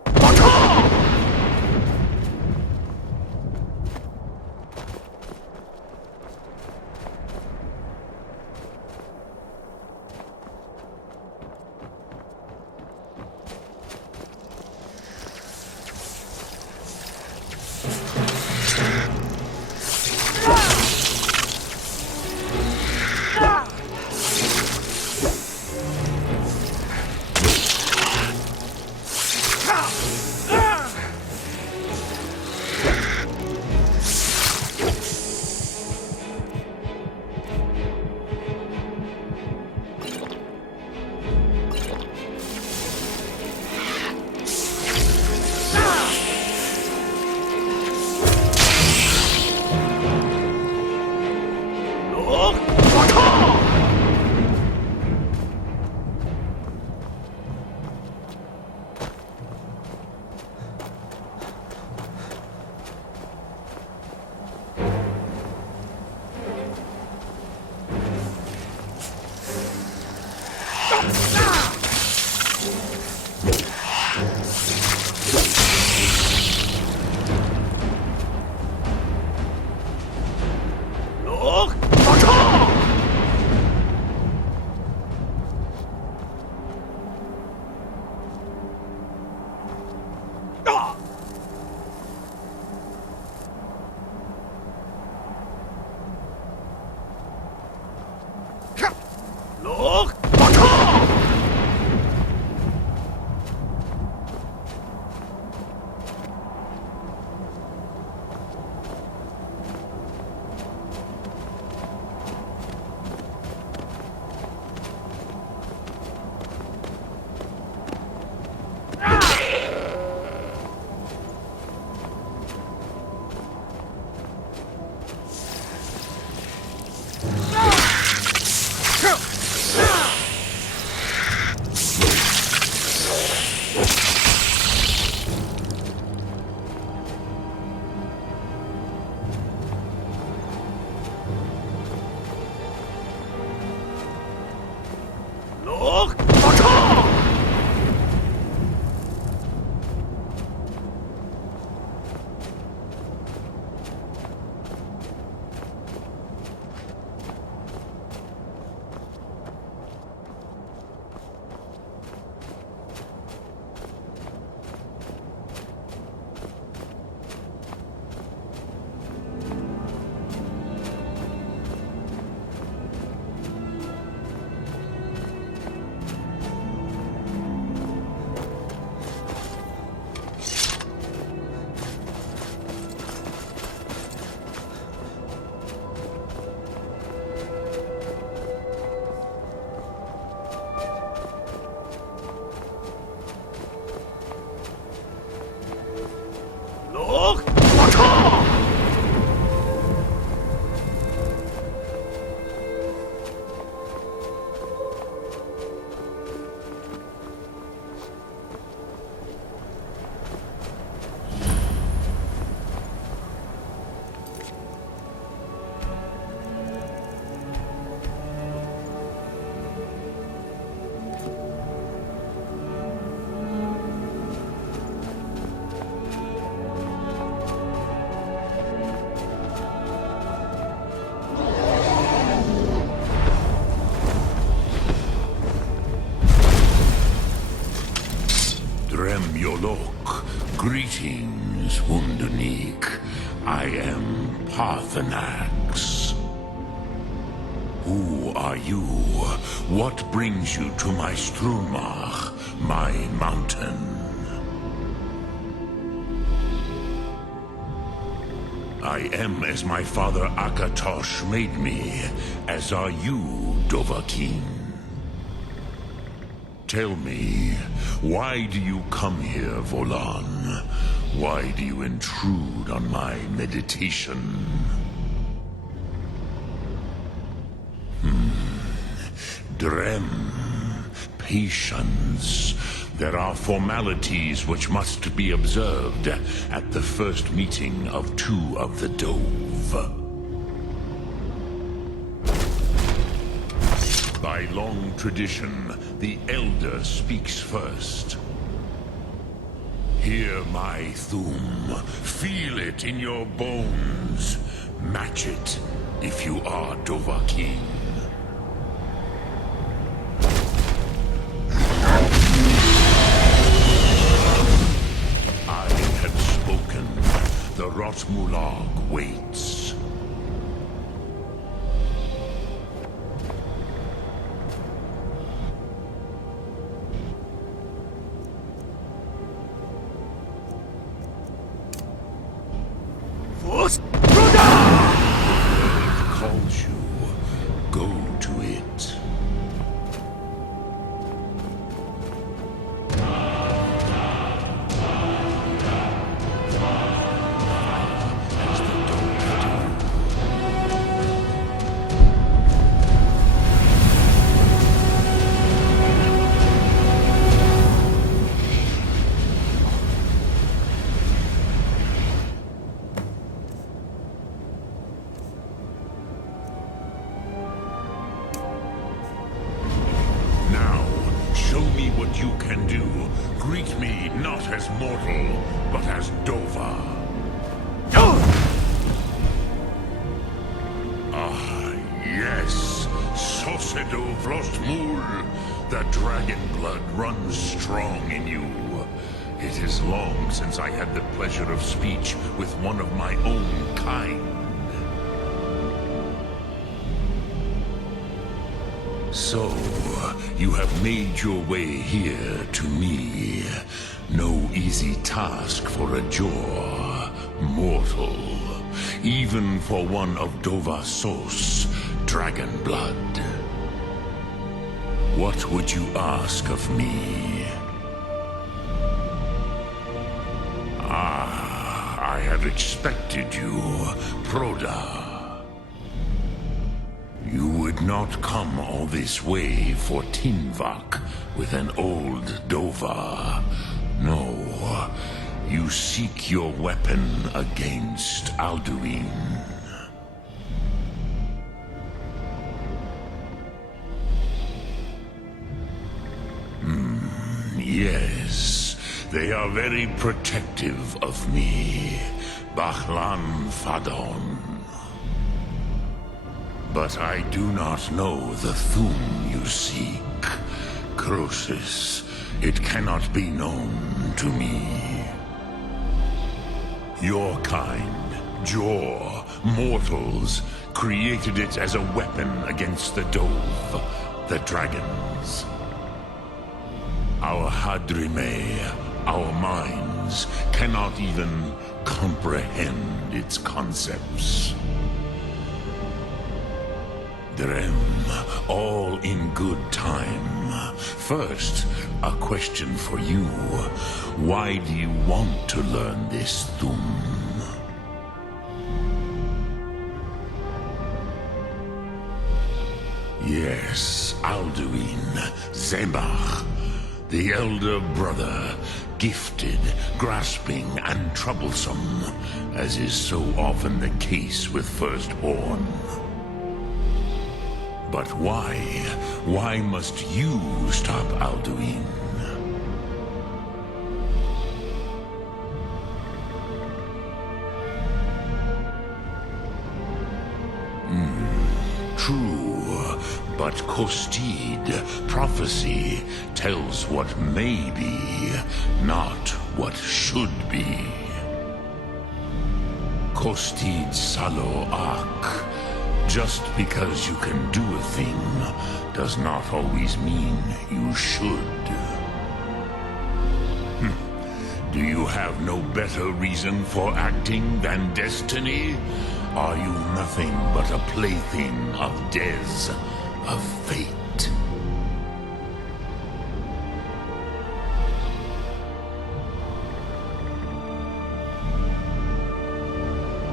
Greetings, Wunderneek. I am Parthenax. Who are you? What brings you to my Strumach, my mountain? I am as my father Akatosh made me, as are you, Dovahkiin. Tell me, why do you come here, Volan? Why do you intrude on my meditation? Drem, patience. There are formalities which must be observed at the first meeting of two of the Dove. By long tradition, the Elder speaks first. Hear my Thum. Feel it in your bones. Match it if you are Dovahkiin. I have spoken. The Rotmulag waits. Calls you. Go to it. Now, show me what you can do. Greet me not as mortal, but as Dova. Ah, yes. Sosedo Vrostmul. The dragon blood runs strong in you. It is long since I had the pleasure of speech with one of my own kind. So, you have made your way here to me. No easy task for a Jor, mortal. Even for one of Dovasos, dragon blood. What would you ask of me? Ah, I have expected you, Proda. You would not come all this way for Tinvak with an old Dova. No, you seek your weapon against Alduin. Yes, they are very protective of me. Bahlan Fadon. But I do not know the Thum you seek. Croesus, it cannot be known to me. Your kind, Jor, mortals, created it as a weapon against the Dove, the dragons. Our Hadrime, our minds, cannot even comprehend its concepts. Drem, all in good time. First, a question for you. Why do you want to learn this Thum? Yes, Alduin, Zebach, the elder brother, gifted, grasping, and troublesome, as is so often the case with Firstborn. But why? Why must you stop Alduin? True, but Kostid, prophecy, tells what may be, not what should be. Kostid Salo Ak. Just because you can do a thing does not always mean you should. Do you have no better reason for acting than destiny? Are you nothing but a plaything of Des, of fate?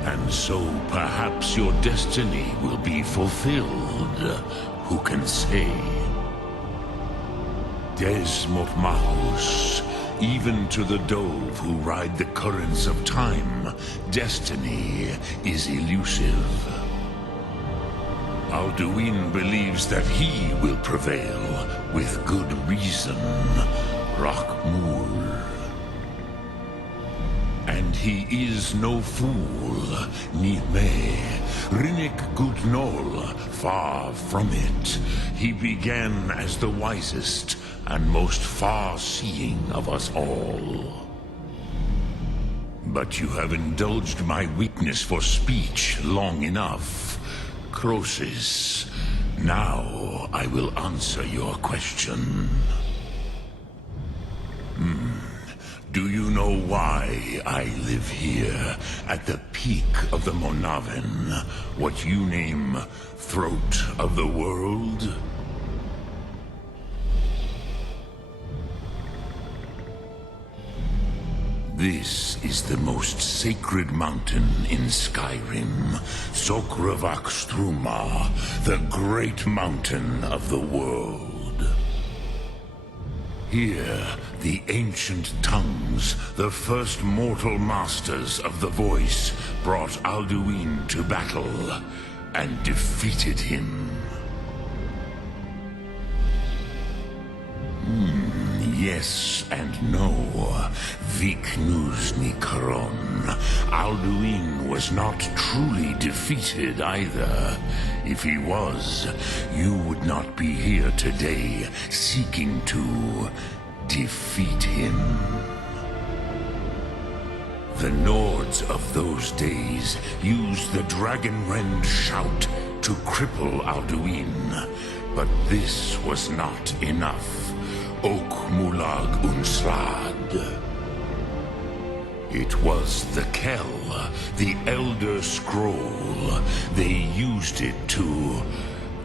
And so perhaps your destiny will be fulfilled. Who can say? Des Motmahus. Even to the dove who ride the currents of time, destiny is elusive. Alduin believes that he will prevail, with good reason. Rakmul. And he is no fool, Nime. Rinnik Gutnol, far from it. He began as the wisest and most far-seeing of us all. But you have indulged my weakness for speech long enough. Croesus, now I will answer your question. Do you know why I live here, at the peak of the Monaven, what you name Throat of the World? This is the most sacred mountain in Skyrim, Sokravak Struma, the great mountain of the world. Here, the ancient tongues, the first mortal masters of the voice, brought Alduin to battle and defeated him. Yes and no. Viknuzny Karon. Alduin was not truly defeated either. If he was, you would not be here today seeking to defeat him. The Nords of those days used the Dragonrend shout to cripple Alduin, but this was not enough. Ok Mulag Unslad. It was the Kell, the Elder Scroll. They used it to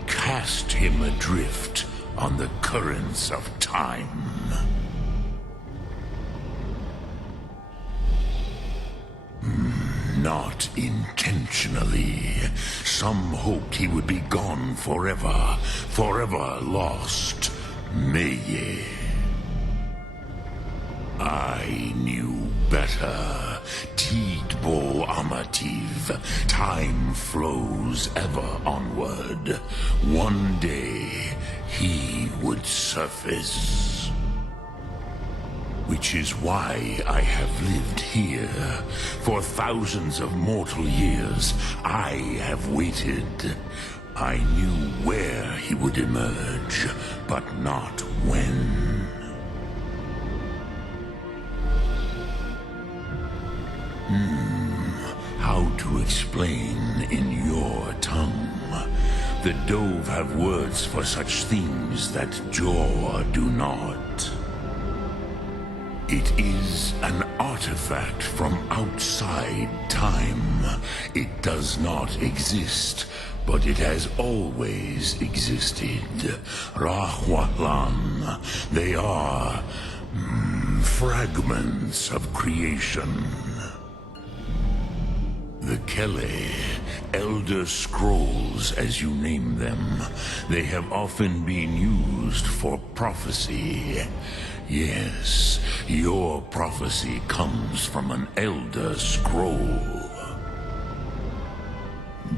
cast him adrift on the currents of time. Not intentionally. Some hoped he would be gone forever, forever lost. Meye. I knew better. Tidbo Amativ. Time flows ever onward. One day, he would surface. Which is why I have lived here. For thousands of mortal years, I have waited. I knew where he would emerge, but not when. How to explain in your tongue? The Dove have words for such things that Jor do not. It is an artifact from outside time. It does not exist. But it has always existed. Rahwahlan. They are fragments of creation. The Kele, Elder Scrolls as you name them, they have often been used for prophecy. Yes, your prophecy comes from an Elder Scroll.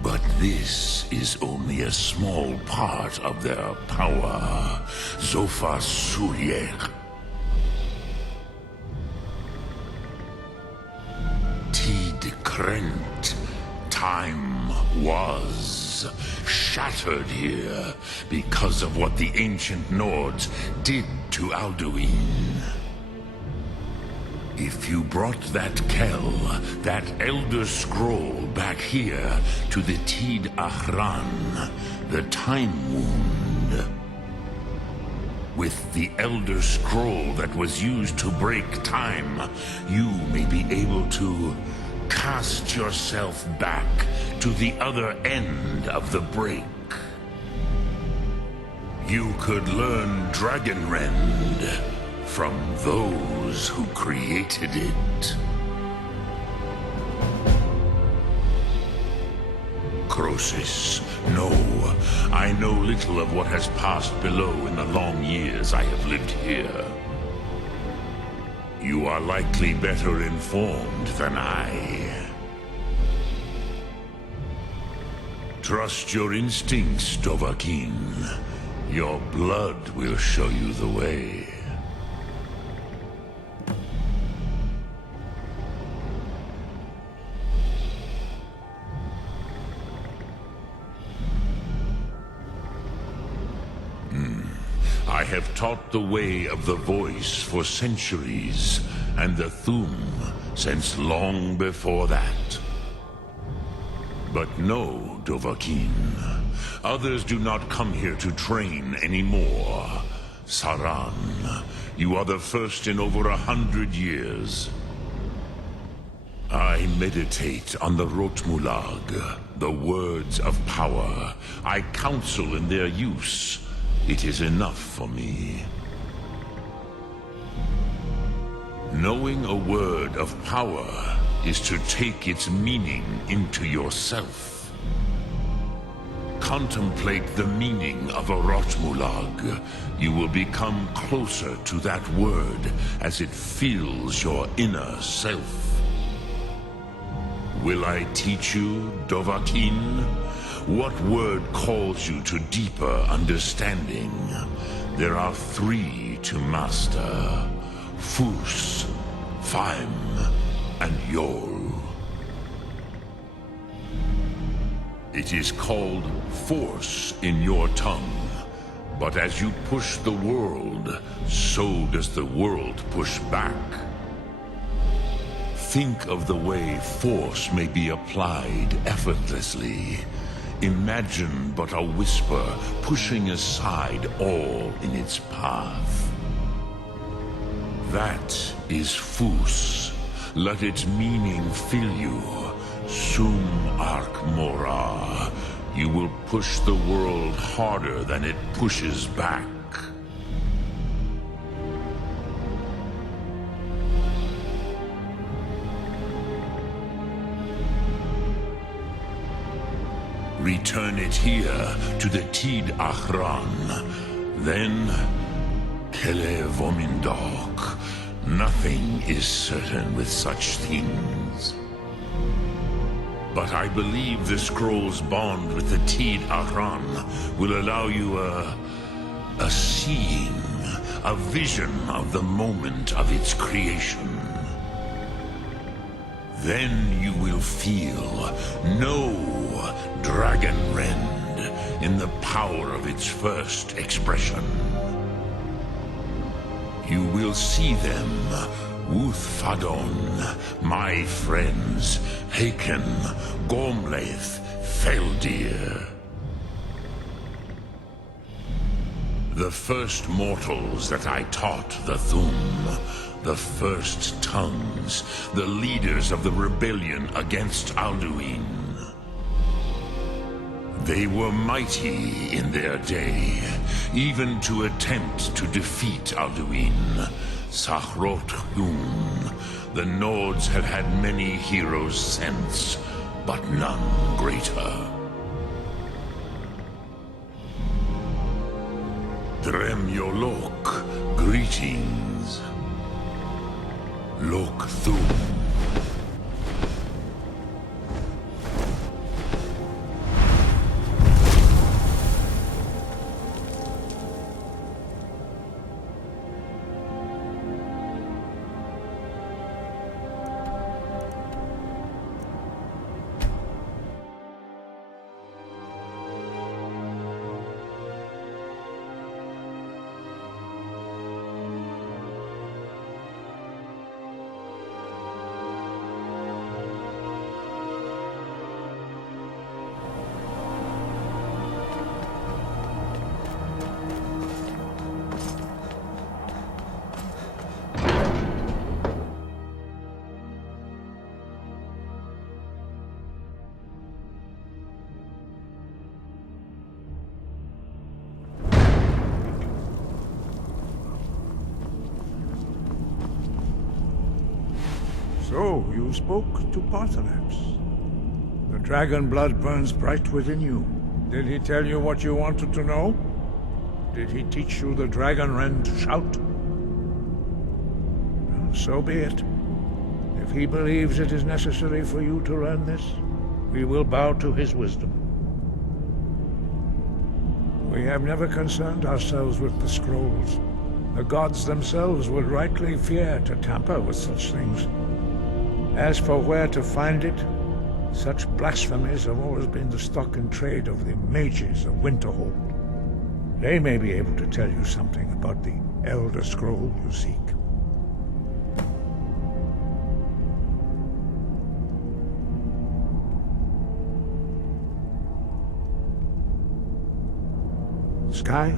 But this is only a small part of their power. Zofa Suryek. Tid Krent. Time was shattered here because of what the ancient Nords did to Alduin. If you brought that Kell, that Elder Scroll back here to the Tid Ahran, the Time Wound, with the Elder Scroll that was used to break time, you may be able to cast yourself back to the other end of the break. You could learn Dragonrend from those who created it. Croesus, no, I know little of what has passed below in the long years I have lived here. You are likely better informed than I. Trust your instincts, Dovahkiin. Your blood will show you the way. I have taught the way of the voice for centuries, and the Thu'um since long before that. But no, Dovahkiin. Others do not come here to train anymore. Saran, you are the first in over 100 years. I meditate on the Rotmulag, the words of power. I counsel in their use. It is enough for me. Knowing a word of power is to take its meaning into yourself. Contemplate the meaning of a Rotmulag. You will become closer to that word as it fills your inner self. Will I teach you, Dovahkiin? What word calls you to deeper understanding? There are 3 to master: Fus, Faim, and Yol. It is called force in your tongue, but as you push the world, so does the world push back. Think of the way force may be applied effortlessly. Imagine but a whisper pushing aside all in its path. That is Fus. Let its meaning fill you. Sum Ark Mora. You will push the world harder than it pushes back. Return it here to the Tid Ahran. Then, Kele Vomindok. Nothing is certain with such things. But I believe the scroll's bond with the Tid Ahran will allow you a seeing, a vision of the moment of its creation. Then you will feel, know Dragonrend in the power of its first expression. You will see them, Uthfadon, my friends, Haken, Gormlaith, Feldir. The first mortals that I taught the Thu'um, the first tongues, the leaders of the rebellion against Alduin. They were mighty in their day, even to attempt to defeat Alduin. Sahrot Hun. The Nords have had many heroes since, but none greater. Drem Yolok, greetings. Lok Thu'um. So, you spoke to Paarthurnax. The dragon blood burns bright within you. Did he tell you what you wanted to know? Did he teach you the dragon rend shout? Well, so be it. If he believes it is necessary for you to learn this, we will bow to his wisdom. We have never concerned ourselves with the scrolls. The gods themselves would rightly fear to tamper with such things. As for where to find it, such blasphemies have always been the stock and trade of the mages of Winterhold. They may be able to tell you something about the Elder Scroll you seek. Sky?